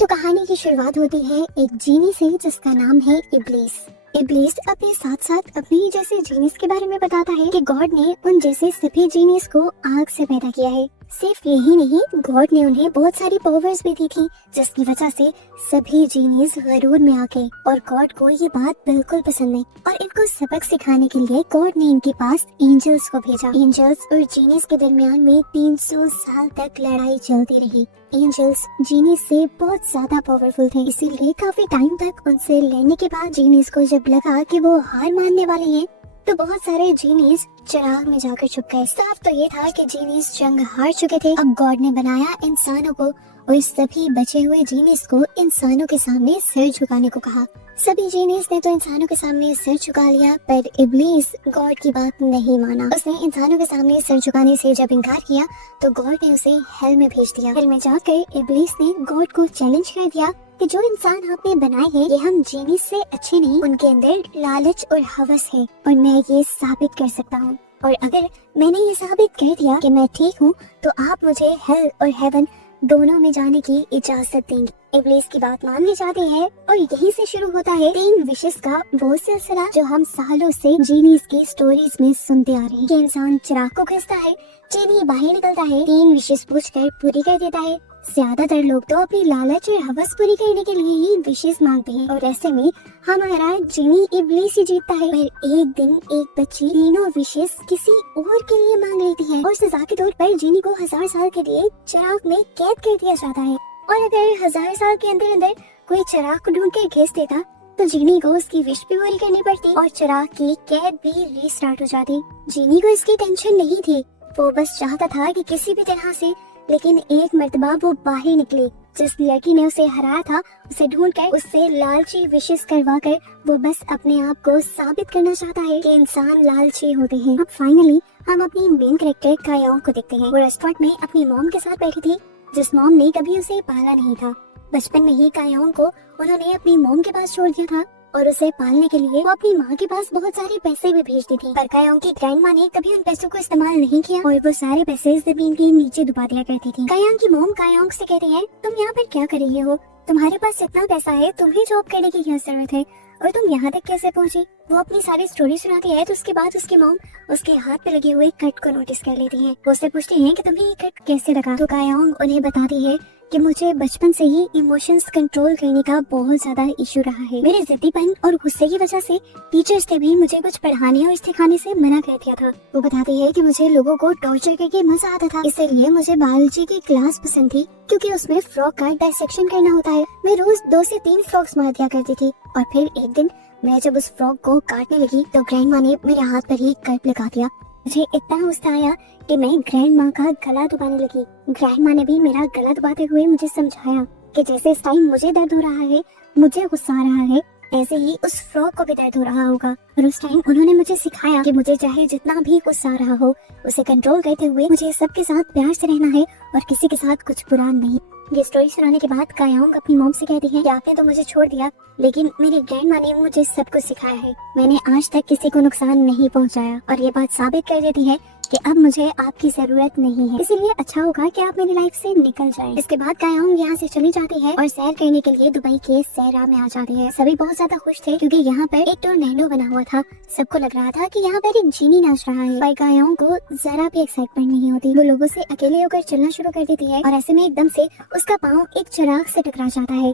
तो कहानी की शुरुआत होती है एक जीनी से जिसका नाम है इब्लीस। इब्लीस अपने साथ साथ अपने ही जैसे जीनिस के बारे में बताता है कि गॉड ने उन जैसे सभी जीनिस को आग से पैदा किया है। सिर्फ यही नहीं, गॉड ने उन्हें बहुत सारी पावर्स भी दी थी जिसकी वजह से सभी जीनिस गरूर में आ गए और गॉड को ये बात बिल्कुल पसंद नहीं और इनको सबक सिखाने के लिए गॉड ने इनके पास एंजल्स को भेजा। एंजल्स और जीनिस के दरमियान में 300 साल तक लड़ाई चलती रही। एंजल्स जीनिस से बहुत ज्यादा पावरफुल थे, इसीलिए काफी टाइम तक उनसे लड़ने के बाद जीनिस को जब लगा कि वो हार मानने वाले हैं तो बहुत सारे जीनिस चिराग में जाकर छुप गए। साफ तो ये था कि जीनिस जंग हार चुके थे। अब गॉड ने बनाया इंसानों को और सभी बचे हुए जीनिस को इंसानों के सामने सिर झुकाने को कहा। सभी जीनिस ने तो इंसानों के सामने सिर झुका लिया, पर इब्लीस गॉड की बात नहीं माना। उसने इंसानों के सामने सिर झुकाने से जब इनकार किया तो गॉड ने उसे हेल में भेज दिया। हेल में जाकर इब्लीस ने गॉड को चैलेंज कर दिया कि जो इंसान आपने बनाए हैं ये हम जीनिस से अच्छे नहीं, उनके अंदर लालच और हवस है और मैं ये साबित कर सकता हूँ। और अगर मैंने ये साबित कर दिया कि मैं ठीक हूँ तो आप मुझे हेल और हेवन दोनों में जाने की इजाजत देंगे। इब्लीस की बात माननी चाहते हैं और यहीं से शुरू होता है 3 विशेष का वो सिलसिला जो हम सालों से जीनीस की स्टोरीज में सुनते आ रहे हैं। कि इंसान चिराग को खींचता है, जीनी बाहर निकलता है, 3 विशेष पूछकर पूरी कर देता है। ज्यादातर लोग तो अपनी लालच और हवस पूरी करने के लिए ही विशेष मांगते हैं और ऐसे में हमारा जीनी इब्लीस ही जीतता है। पर एक दिन एक बच्ची तीनों विशेष किसी और के लिए मांग लेती है और सजा के तौर पर जीनी को 1000 साल के लिए चिराग में कैद कर दिया जाता है। और अगर 1000 साल के अंदर अंदर कोई चिराग को ढूंढ कर खींच देता तो जीनी को उसकी विश भी पूरी करनी पड़ती और चिराग की कैद भी रीस्टार्ट हो जाती। जीनी को इसकी टेंशन नहीं थी, वो बस चाहता था कि किसी भी तरह से, लेकिन एक मर्तबा वो बाहर निकली। जिस लड़की ने उसे हराया था उसे ढूंढकर उससे लालची विशेष करवा कर वो बस अपने आप को साबित करना चाहता है कि इंसान लालची होते हैं। अब फाइनली हम अपनी मेन कैरेक्टर कायोंग को देखते हैं। वो रेस्टोरेंट में अपनी मॉम के साथ बैठी थी जिस मॉम ने कभी उसे पाला नहीं था। बचपन में ही कायोंग को उन्होंने अपनी मॉम के पास छोड़ दिया था और उसे पालने के लिए वो अपनी माँ के पास बहुत सारे पैसे भी भेजती थी। पर कायोंग की ग्रैंड माँ ने कभी उन पैसों को इस्तेमाल नहीं किया और वो सारे पैसे जमीन के नीचे डुबा दिया करती थी। कायोंग की मॉम कायोंग से कहती है, तुम यहाँ पर क्या कर रही हो? तुम्हारे पास इतना पैसा है, तुम्हें जॉब करने की क्या जरूरत है और तुम यहाँ तक कैसे पहुँची? वो अपनी सारी स्टोरी सुनाती है तो उसके बाद उसकी मॉम उसके हाथ पे लगे हुए कट को नोटिस कर लेती है। वो उससे पूछती है कि तुम्हें ये कट कैसे लगा? तो कायोंग उन्हें बताती है कि मुझे बचपन से ही इमोशंस कंट्रोल करने का बहुत ज्यादा इशू रहा है। मेरे जिद्दीपन और गुस्से की वजह से टीचर्स ने भी मुझे कुछ पढ़ाने और सिखाने से मना कर दिया था। वो बताती है कि मुझे लोगों को टॉर्चर करके मजा आता था, इसलिए मुझे बायोलॉजी की क्लास पसंद थी क्योंकि उसमें फ्रॉग का डायसेक्शन करना होता है। मैं रोज 2 से 3 फ्रॉग्स मार दिया करती थी और फिर एक दिन मैं जब उस फ्रॉग को काटने लगी तो ग्रैंड माँ ने मेरे हाथ पर ही कट लगा दिया। मुझे इतना गुस्सा आया कि मैं ग्रैंड माँ का गला दबाने लगी। ग्रैंड माँ ने भी मेरा गला दबाते हुए मुझे समझाया कि जैसे इस टाइम मुझे दर्द हो रहा है, मुझे गुस्सा आ रहा है, ऐसे ही उस फ्रॉग को भी दर्द हो रहा होगा। और उस टाइम उन्होंने मुझे सिखाया कि मुझे चाहे जितना भी गुस्सा आ रहा हो उसे कंट्रोल करते हुए मुझे सबके साथ प्यार से रहना है और किसी के साथ कुछ बुरा नहीं। ये स्टोरी सुनाने के बाद कायोंग अपनी मॉम से कहती है कि आपने तो मुझे छोड़ दिया लेकिन मेरी ग्रैंड माँ ने मुझे सब कुछ सिखाया है। मैंने आज तक किसी को नुकसान नहीं पहुँचाया और ये बात साबित कर देती है कि अब मुझे आपकी जरूरत नहीं है, इसीलिए अच्छा होगा कि आप मेरी लाइफ से निकल जाएं। इसके बाद कायोंग यहाँ से चली जाती है और सैर करने के लिए दुबई के सैरा में आ जाती है। सभी बहुत ज्यादा खुश थे क्योंकि यहाँ पर एक टोर्नेडो बना हुआ था। सबको लग रहा था कि यहाँ पर एक जीनी नाच रहा है, पर कायोंग को जरा भी एक्साइटमेंट नहीं होती। वो लोगों से अकेले होकर चलना शुरू कर देती है और ऐसे में एकदम से उसका पाँव एक चिराग से टकरा जाता है।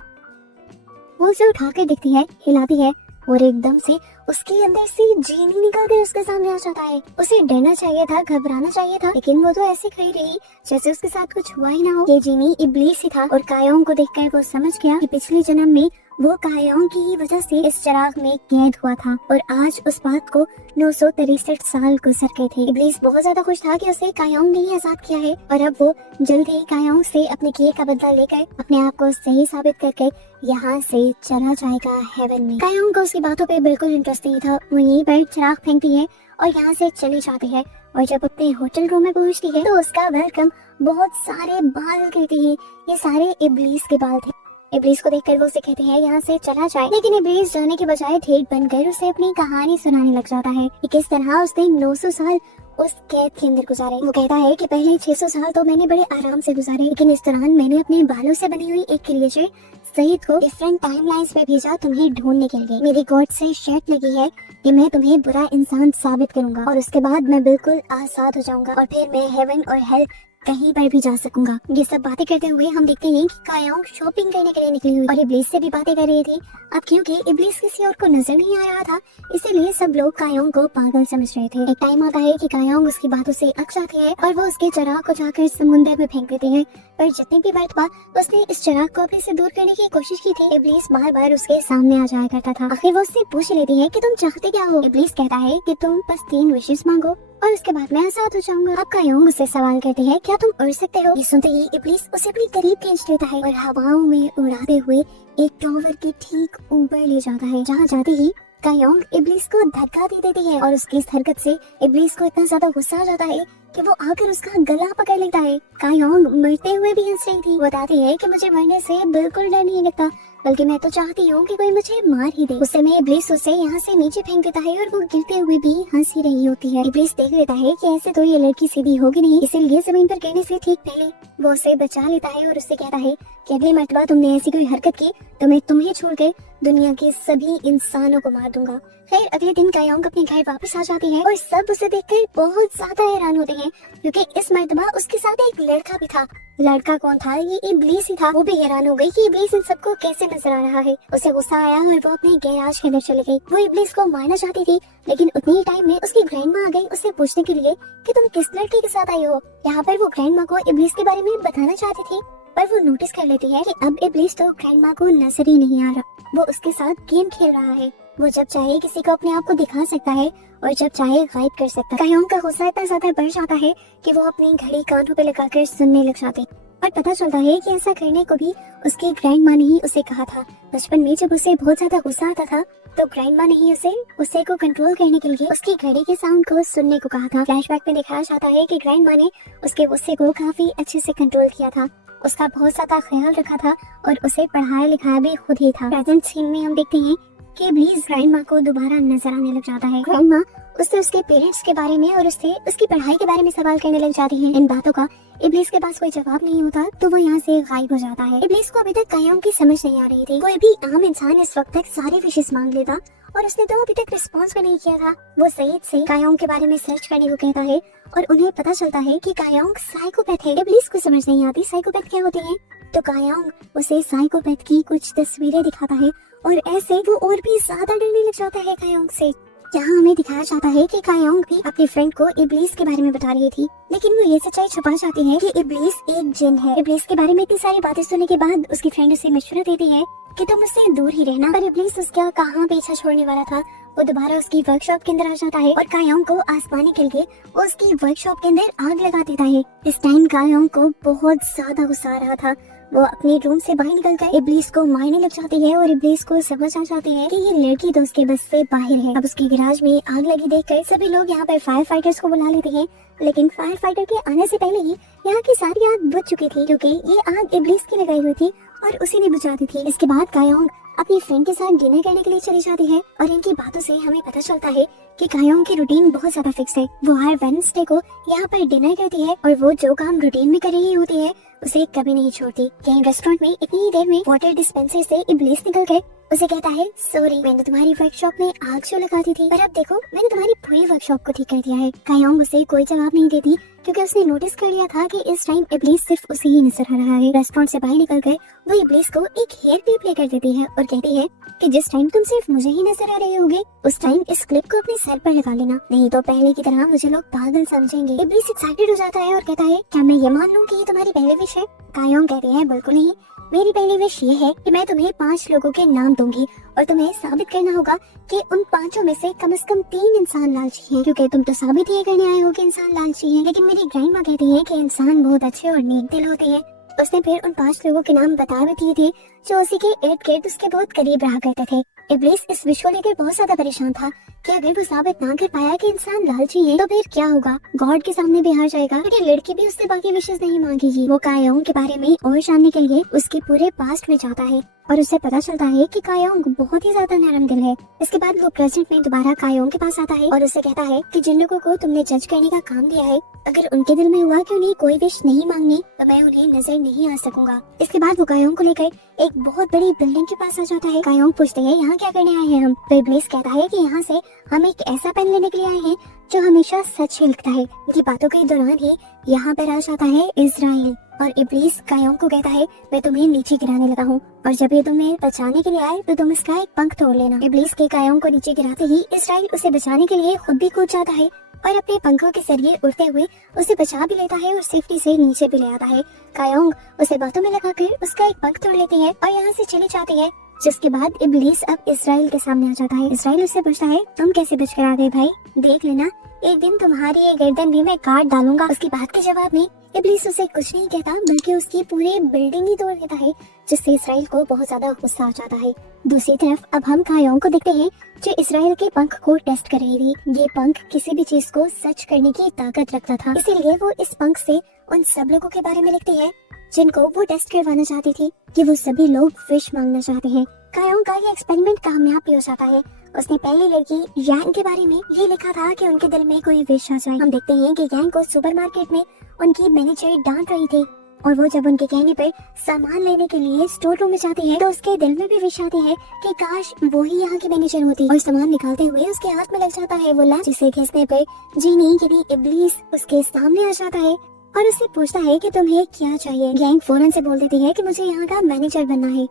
वो उसे उठाकर देखती है, हिलाती है और एकदम से उसके अंदर से जीनी निकल कर उसके सामने आ जाता है। उसे डरना चाहिए था, घबराना चाहिए था, लेकिन वो तो ऐसे खड़ी रही जैसे उसके साथ कुछ हुआ ही ना हो। ये जीनी इब्लीस ही था और कायोंग को देखकर वो समझ गया कि पिछले जन्म में वो कायोंग की ही वजह से इस चिराग में कैद हुआ था और आज उस बात को 963 साल गुजर गए थे। इब्लीस बहुत ज्यादा खुश था कि उसे कायोंग ने ही आजाद किया है और अब वो जल्द ही कायोंग से अपने किए का बदला लेकर अपने आप को सही साबित करके यहाँ से चला जाएगा हेवन में। कायोंग को उसकी बातों पे बिल्कुल इंटरेस्ट नहीं था। वो यहीं पर चिराग फेंकती है और यहाँ से चली जाती है और जब अपने होटल रूम में पहुँचती है तो उसका वेलकम बहुत सारे बाल कहती है। ये सारे इब्लीस के बाल थे। इब्लीस को देखकर वो उसे कहते हैं यहाँ से चला जाए, लेकिन इब्लीस जाने के बजाय ढेर बनकर उसे अपनी कहानी सुनाने लग जाता है कि किस तरह उसने 900 साल उस कैद के अंदर गुजारे। वो कहता है कि पहले 600 साल तो मैंने बड़े आराम से गुजारे, लेकिन इस दौरान मैंने अपने बालों से बनी हुई एक क्रिएचर सईद को डिफरेंट टाइमलाइंस में भेजा तुम्हें ढूंढने के लिए। मेरी गॉड से शर्त लगी है कि मैं तुम्हें बुरा इंसान साबित करूंगा और उसके बाद मैं बिल्कुल आजाद हो जाऊंगा और फिर मैं हेवन और हेल कहीं पर भी जा सकूंगा। ये सब बातें करते हुए हम देखते हैं कि कायोंग शॉपिंग करने के लिए निकली हुई और इब्लीस से भी बातें कर रही थी। अब क्योंकि इब्लीस किसी और को नजर नहीं आ रहा था, इसीलिए सब लोग कायोंग को पागल समझ रहे थे। एक टाइम आता है कि कायोंग उसकी बातों से अक जाती है और वो उसके चिराग को जाकर समुद्र में फेंक देती है। पर जितनी भी मर्तबा उसने इस चिराग को अपने से दूर करने की कोशिश की थी, इब्लीस बार बार उसके सामने आ जाया करता था। आखिर वो उससे पूछ लेती है कि तुम चाहते क्या हो। इब्लीस कहता है कि तुम बस 3 विशेष मांगो और उसके बाद मैं आजाद हो जाऊंगा। अब कायोंग उससे सवाल करती है, क्या तुम उड़ सकते हो? ये सुनते ही इब्लीस उसे अपने करीब खींच लेता है और हवाओं में उड़ाते हुए एक टावर के ठीक ऊपर ले जाता है। जहाँ जाते ही कायोंग इब्लीस को धक्का दे देती है और उसकी इस हरकत से इब्लीस को इतना ज्यादा गुस्सा आ जाता है कि वो आकर उसका गला पकड़ लेता है। कायोंग मरते हुए भी हंस रही थी। वो बताती है कि मुझे मरने से बिल्कुल डर नहीं लगता, बल्कि मैं तो चाहती हूँ कि कोई मुझे मार ही दे। उस समय इब्लीस उसे यहाँ से नीचे फेंक देता है और वो गिरते हुए भी हंस ही रही होती है। इब्लीस देख लेता है कि ऐसे तो ये लड़की सीधी होगी नहीं, इसीलिए जमीन पर गिरने से ठीक पहले वो उसे बचा लेता है और उससे कहता है कि अगली मर्तबा तुमने ऐसी कोई हरकत की तो मैं तुम्हें छोड़कर दुनिया के सभी इंसानों को मार दूंगा। फिर अगले दिन कायोंग अपने घर वापस आ जाती है और सब उसे देखकर बहुत ज्यादा हैरान होते हैं, क्योंकि इस मर्तबा उसके साथ एक लड़का भी था। लड़का कौन था? ये इब्लीस ही था। वो भी हैरान हो गई कि इब्लीस इन सबको कैसे नजर आ रहा है। उसे गुस्सा आया और वो अपने गैराज के अंदर चली गई। वो इब्लीस को मारना चाहती थी, लेकिन उतनी ही टाइम में उसकी ग्रैंडमा आ गई उसे पूछने के लिए कि तुम किस लड़के के साथ आई हो। यहाँ पर वो ग्रैंडमा को इब्लीस के बारे में बताना चाहती थी, पर वो नोटिस कर लेती है कि अब इब्लीस तो ग्रैंडमा को नजर ही नहीं आ रहा। वो उसके साथ गेम खेल रहा है। वो जब चाहे किसी को अपने आप को दिखा सकता है और जब चाहे गायब कर सकता है। कायोंग का गुस्सा इतना ज्यादा बढ़ जाता है कि वो अपनी घड़ी कानों पे लगाकर सुनने लग जाती है और पता चलता है कि ऐसा करने को भी उसकी ग्रैंडमा ने ही उसे कहा था। बचपन में जब उसे बहुत ज्यादा गुस्सा आता था तो ग्रैंडमा ने ही उसे को कंट्रोल करने के लिए उसकी घड़ी के साउंड को सुनने को कहा था। फ्लैशबैक में दिखाया जाता है कि ग्रैंडमा ने उसके गुस्से को काफी अच्छे से कंट्रोल किया था, उसका बहुत ज्यादा ख्याल रखा था और उसे पढ़ाया लिखाया भी खुद ही था। प्रेजेंट सीन में हम देखते हैं कि इब्लीस ग्रैंडमा को दोबारा नजर आने लग जाता है। ग्रैंडमा उससे उसके पेरेंट्स के बारे में और उससे उसकी पढ़ाई के बारे में सवाल करने लग जाती है। इन बातों का इब्लीस के पास कोई जवाब नहीं होता तो वो यहाँ से गायब हो जाता है। इब्लीस को अभी तक कायोंग की समझ नहीं आ रही थी। कोई भी आम इंसान इस वक्त तक सारे विशेष मांग लेता और उसने तो अभी तक रिस्पॉन्स भी नहीं किया था। वो सईद से कायोंग के बारे में सर्च करने को कहता है और उन्हें पता चलता है कि कायोंग साइकोपैथ है। इब्लीस को समझ नहीं आती साइकोपैथ क्या होते हैं, तो कायोंग उसे साइकोपैथ की कुछ तस्वीरें दिखाता है और ऐसे वो और भी ज्यादा डरने लग जाता है कायोंग से। यहाँ हमें दिखाया जाता है कि कायोंग भी अपने फ्रेंड को इब्लीस के बारे में बता रही थी, लेकिन वो ये सच्चाई छुपा जाती है कि इब्लीस एक जिन है। इब्लीस के बारे में इतनी सारी बातें सुनने के बाद उसकी फ्रेंड उसे मशवरा देती है कि तुम उससे दूर ही रहना, पर इब्लीस उसका कहाँ पीछा छोड़ने वाला था। वो दोबारा उसकी वर्कशॉप के अंदर आ जाता है और कायोंग को आसमानी के लिए उसकी वर्कशॉप के अंदर आग लगा देता है। इस टाइम कायोंग को बहुत ज्यादा गुस्सा आ रहा था। वो अपने रूम से बाहर निकलकर इब्लीस को मारने लग जाती है और इब्लीस को समझ आ जाती है कि ये लड़की तो उसके बस से बाहर है। अब उसके गैराज में आग लगी देखकर सभी लोग यहाँ पर फायर फाइटर्स को बुला लेते हैं, लेकिन फायर फाइटर के आने से पहले ही यहाँ की सारी आग बुझ चुकी थी, क्योंकि ये आग इब्लीस की लगाई हुई थी और उसी ने बुझा दी थी। इसके बाद कायोंग अपनी फ्रेंड के साथ डिनर करने के लिए चली जाती है और इनकी बातों से हमें पता चलता है कि कायोंग की रूटीन बहुत ज्यादा फिक्स है। वो हर वेडनेसडे को यहाँ पर डिनर करती है और वो जो काम रूटीन में कर रही होती है उसे कभी नहीं छोड़ती। कहीं रेस्टोरेंट में इतनी ही देर में वाटर डिस्पेंसर से इब्लीस निकल गए उसे कहता है, सॉरी मैंने तुम्हारी वर्कशॉप में आग जो लगा दी थी, पर अब देखो मैंने तुम्हारी पूरी वर्कशॉप को ठीक कर दिया है। कायोंग उसे कोई जवाब नहीं देती क्योंकि उसने नोटिस कर लिया था कि इस टाइम इब्लीस सिर्फ उसे ही नजर आ रहा है। रेस्टोरेंट से बाहर निकल कर वो इब्लीस को एक हेयर क्लिप लेकर देती है और कहती है कि जिस टाइम तुम सिर्फ मुझे ही नजर आ रहे होगे उस टाइम इस क्लिप को अपने सर पर लगा लेना, नहीं तो पहले की तरह मुझे लोग पागल समझेंगे। इब्लीस एक्साइटेड हो जाता है और कहता है, क्या मैं ये मान लूं कि ये तुम्हारी पहली विश है? कायोंग कहती है, बिल्कुल नहीं, मेरी पहली विश ये है कि मैं तुम्हें 5 लोगों के नाम दूंगी और तुम्हें साबित करना होगा कि उन 5 में से कम 3 इंसान लालची हैं, क्योंकि तुम तो साबित ये करने आए हो कि इंसान लालची हैं। लेकिन मेरी ग्रैंडमा कहती है कि इंसान बहुत अच्छे और नेक दिल होते हैं। उसने फिर उन 5 लोगों के नाम बता भी दिए थे जो उसी के इर्द गिर्द उसके बहुत करीब रहा करते थे। इब्लीस इस विश को लेकर बहुत ज्यादा परेशान था कि अगर वो साबित ना कर पाया कि इंसान लालची है तो फिर क्या होगा, गॉड के सामने भी हार जाएगा, क्योंकि लड़की भी उससे बाकी विशेष नहीं मांगेगी। वो कायोंग के बारे में और जानने के लिए उसके पूरे पास्ट में जाता है और उसे पता चलता है कि कायोंग बहुत ही ज्यादा नरम दिल है। इसके बाद वो प्रेजेंट में दोबारा कायोंग के पास आता है और उसे कहता है कि जिन लोगों को तुमने जज करने का काम दिया है, अगर उनके दिल में हुआ कि उन्हें कोई विश नहीं मांगनी तो मैं उन्हें नजर नहीं आ सकूंगा। इसके बाद वो कायोंग को लेकर एक बहुत बड़ी बिल्डिंग के पास आ जाता है। कायोंग पूछते हैं यहाँ क्या करने आए हैं हम, तो इब्लीस कहता है कि यहाँ से हम एक ऐसा पेन लेने के लिए आए हैं जो हमेशा सच ही लिखता है। उनकी बातों के दौरान ही यहाँ पर आ जाता है इजराइल और इब्लीस कायोंग को कहता है मैं तुम्हें नीचे गिराने लगा हूँ और जब ये तुम्हें बचाने के लिए आए तो तुम इसका एक पंख तोड़ लेना। इब्लीस के कायोंग को नीचे गिराते ही इजराइल उसे बचाने के लिए खुद भी कूद जाता है और अपने पंखों के जरिए उड़ते हुए उसे बचा भी लेता है और सेफ्टी से नीचे भी ले आता है। कायोंग उसे बातों में लगाकर उसका एक पंख तोड़ लेती है और यहाँ से चली जाती है। जिसके बाद इब्लीस अब इजराइल के सामने आ जाता है। इजराइल उससे पूछता है तुम कैसे बच कर आ गए भाई, देख लेना एक दिन तुम्हारी ये गर्दन भी मैं काट डालूंगा। उसकी बात के जवाब में इब्लीस उसे कुछ नहीं कहता बल्कि उसकी पूरी बिल्डिंग ही तोड़ देता है, जिससे इजराइल को बहुत ज्यादा गुस्सा आ जाता है। दूसरी तरफ अब हम कायोंग को देखते हैं जो इजराइल के पंख को टेस्ट कर रही थी। ये पंख किसी भी चीज को सच करने की ताकत रखता था, इसीलिए वो इस पंख से उन सब लोगों के बारे में लिखती है जिनको वो टेस्ट करवाना चाहती थी कि वो सभी लोग विश मांगना चाहते हैं। कायोंग का ये एक्सपेरिमेंट कामयाब भी हो जाता है। उसने पहली लड़की यांग के बारे में ये लिखा था कि उनके दिल में कोई विश आ जाए। हम देखते हैं कि यांग को सुपरमार्केट में उनकी मैनेजर डांट रही थी और वो जब उनके कहने पर सामान लेने के लिए स्टोर रूम में जाती है तो उसके दिल में भी विश आती है कि काश वो ही यहाँ की मैनेजर होती और सामान निकालते हुए उसके हाथ में लग जाता है वो लैंप, जिसे खींचने पर जीनी यानी इब्लीस उसके सामने आ जाता है और उससे पूछता है कि तुम्हें क्या चाहिए। यांग फौरन से बोल देती है कि मुझे यहाँ का मैनेजर बनना है।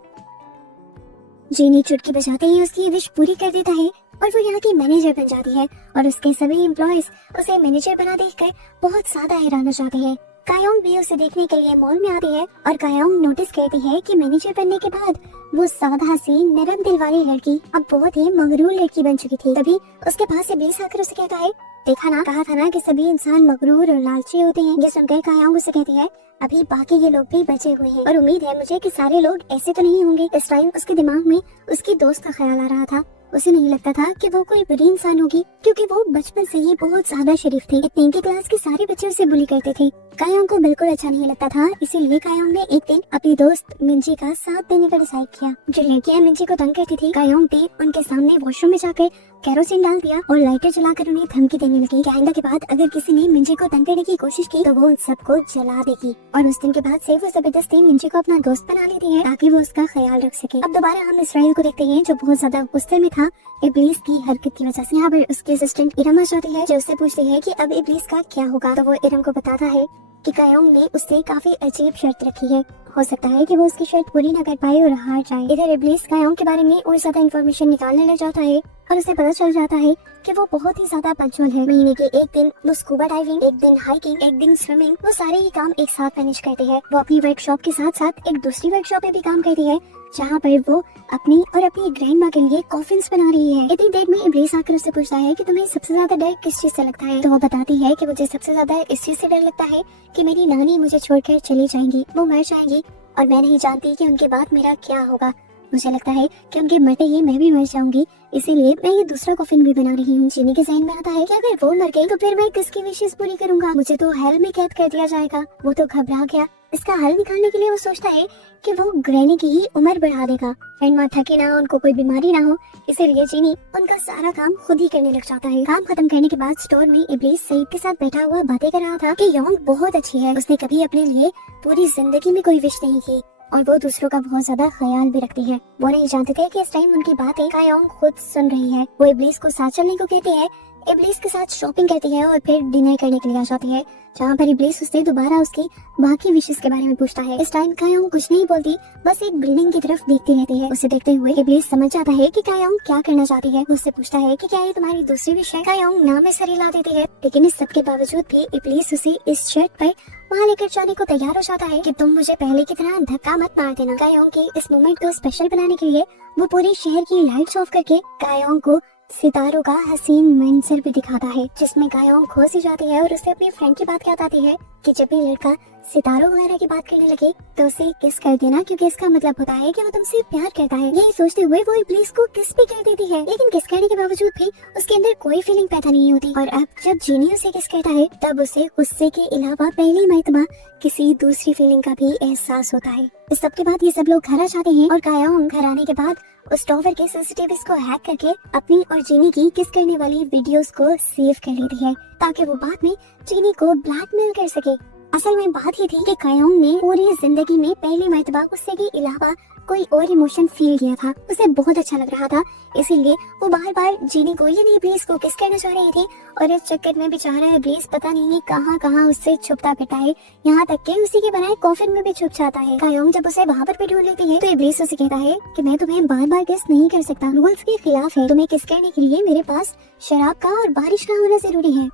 जीनी चुटकी बजाते ही उसकी विश पूरी कर देता है और वो यहाँ की मैनेजर बन जाती है और उसके सभी एम्प्लॉयज उसे मैनेजर बना देखकर बहुत ज्यादा हैरान हो जाते हैं। कायोंग भी उसे देखने के लिए मॉल में आती है और कायोंग नोटिस करती है कि मैनेजर बनने के बाद वो सादा सी नरम दिल वाली लड़की अब बहुत ही मगरूर लड़की बन चुकी थी। तभी उसके पास इब्लीस आकर उसे कहता है देखा ना, कहा था ना कि सभी इंसान मगरूर और लालची होते हैं। ये सुनकर कायोंग उसे कहती है अभी बाकी ये लोग भी बचे हुए हैं और उम्मीद है मुझे कि सारे लोग ऐसे तो नहीं होंगे। इस टाइम उसके दिमाग में उसकी दोस्त का ख्याल आ रहा था। उसे नहीं लगता था कि वो कोई बुरी इंसान होगी क्योंकि वो बचपन से ही बहुत ज्यादा शरीफ थी। इतनी की क्लास के सारे बच्चे उसे बुली करते थे। कायोंग को बिल्कुल अच्छा नहीं लगता था, इसीलिए कायोंग ने एक दिन अपनी दोस्त मिंजी का साथ देने का डिसाइड किया। जो लड़कियां मिंजी को तंग करती थी, कायोंग ने उनके सामने वॉशरूम में जाकर केरोसिन डाल दिया और लाइटर जलाकर उन्हें धमकी देने लगी कि आइंदा के बाद अगर किसी ने मिंजी को तंग करने की कोशिश की तो वो उन सबको जला देगी। और उस दिन के बाद से वो जबरदस्ती मिंजी को अपना दोस्त बना लेती है ताकि वो उसका ख्याल रख सके। अब दोबारा हम इस्राइल को देखते हैं जो बहुत ज्यादा गुस्से में था इब्लीस की हरकत की वजह से। यहाँ पर उसकी असिस्टेंट इरम आ जाती है जो उससे पूछती है कि अब इब्लीस का क्या होगा। तो वो इरम को बताता है कि कायोंग ने उससे काफी अजीब शर्त रखी है, हो सकता है कि वो उसकी शर्त पूरी न कर पाए और हार जाए। इधर इब्लीस कायोंग के बारे में और ज्यादा इंफॉर्मेशन निकालने लग जाता है और उसे पता चल जाता है कि वो बहुत ही ज्यादा पंक्चुअल है। महीने के एक दिन वो स्कूबा डाइविंग, एक दिन हाइकिंग, एक दिन स्विमिंग, वो सारे ही काम एक साथ मैनेज करती है। वो अपनी वर्कशॉप के साथ साथ एक दूसरी वर्कशॉप में भी काम करती है जहाँ पर वो अपनी और अपनी ग्रैंड माँ के लिए कॉफिन्स बना रही है। इतनी देर में इब्लीस आकर उससे पूछता है कि तुम्हें सबसे ज्यादा डर किस चीज से लगता है। तो वो बताती है कि मुझे सबसे ज्यादा इस चीज से डर लगता है कि मेरी नानी मुझे छोड़कर चली जाएंगी, वो मर जाएंगी और मैं नहीं जानती कि उनके बाद मेरा क्या होगा। मुझे लगता है कि उनके मरते ही मैं भी मर जाऊंगी, इसीलिए मैं ये दूसरा कॉफिन भी बना रही हूँ। जीनी के ज़हन में आता है कि अगर वो मर गई तो फिर मैं किसकी विशेष पूरी करूंगा, मुझे तो हेल में कैद कर दिया जाएगा। वो तो घबरा गया। इसका हल निकालने के लिए वो सोचता है कि वो ग्रैनी की ही उम्र बढ़ा देगा, ग्रैंडमा थके ना, उनको कोई बीमारी ना हो, इसीलिए जीनी उनका सारा काम खुद ही करने लग जाता है। काम खत्म करने के बाद स्टोर में इब्लीस सईद के साथ बैठा हुआ बातें कर रहा था कि योंग बहुत अच्छी है, उसने कभी अपने लिए पूरी जिंदगी में कोई विश नहीं की और वो दूसरों का बहुत ज्यादा ख्याल भी रखती है। वो नहीं जानते थे कि इस टाइम उनकी बातें कायोंग खुद सुन रही है। वो इब्लीस को साथ चलने को कहती है, इब्लीस के साथ शॉपिंग करती है और फिर डिनर करने के लिए आ जाती है, जहाँ पर इब्लीस उससे दोबारा उसकी बाकी विशेष के बारे में पूछता है। इस टाइम कायोंग कुछ नहीं बोलती, बस एक बिल्डिंग की तरफ देखती रहती है। उसे देखते हुए इब्लीस समझ जाता है कि कायोंग क्या करना चाहती है। उससे पूछता है कि क्या ये तुम्हारी दूसरी विश है। कायोंग ना में सर हिला देती है, लेकिन इस सब के बावजूद भी इब्लीस उसे इस शर्त पर वहाँ लेकर जाने को तैयार हो जाता है कि तुम मुझे पहले की तरह धक्का मत मार देना। कायोंग के इस मोमेंट को स्पेशल बनाने के लिए वो पूरे शहर की लाइट्स ऑफ करके कायोंग को सितारों का हसीन मंजर भी दिखाता है, जिसमें कायोंग खो सी जाती है और उसे अपनी फ्रेंड की बात याद आती है कि जब भी लड़का सितारों वगैरह की बात करने लगे तो उसे किस कर देना, क्योंकि इसका मतलब होता है कि वो तुमसे प्यार करता है। यही सोचते हुए वो इब्लीस को किस भी कर देती है, लेकिन किस करने के बावजूद भी उसके अंदर कोई फीलिंग पैदा नहीं होती। और अब जब जीनी उसे किस करता है तब उसे गुस्से के अलावा पहली मर्तबा किसी दूसरी फीलिंग का भी एहसास होता है। इस सब के बाद ये सब लोग घर आ जाते हैं और कायोंग घर आने के बाद उस टॉवर के सीसीटीवी को हैक करके अपनी और जीनी की किस करने वाली वीडियोस को सेव कर लेती है, ताकि वो बाद में जीनी को ब्लैकमेल कर सके। असल में बात ये थी कि कायोंग ने पूरी जिंदगी में पहली मर्तबा गुस्से के अलावा कोई और इमोशन फील किया था। उसे बहुत अच्छा लग रहा था, इसीलिए वो बार बार जीनी को यानी इब्लीस को किस करना चाह रही थी। और इस चक्कर में बेचारा इब्लीस पता नहीं कहाँ कहाँ उससे छुपता फिरता है, यहाँ तक कि उसी के बनाए कॉफिन में भी छुप जाता है। कायोंग जब उसे वहाँ पर भी ढूंढ लेती है तो इब्लीस उसे कहता है कि मैं तुम्हें बार बार किस नहीं कर सकता, रूल्स के खिलाफ है। तुम्हें किस करने के लिए मेरे पास शराब का और बारिश का होना जरूरी है।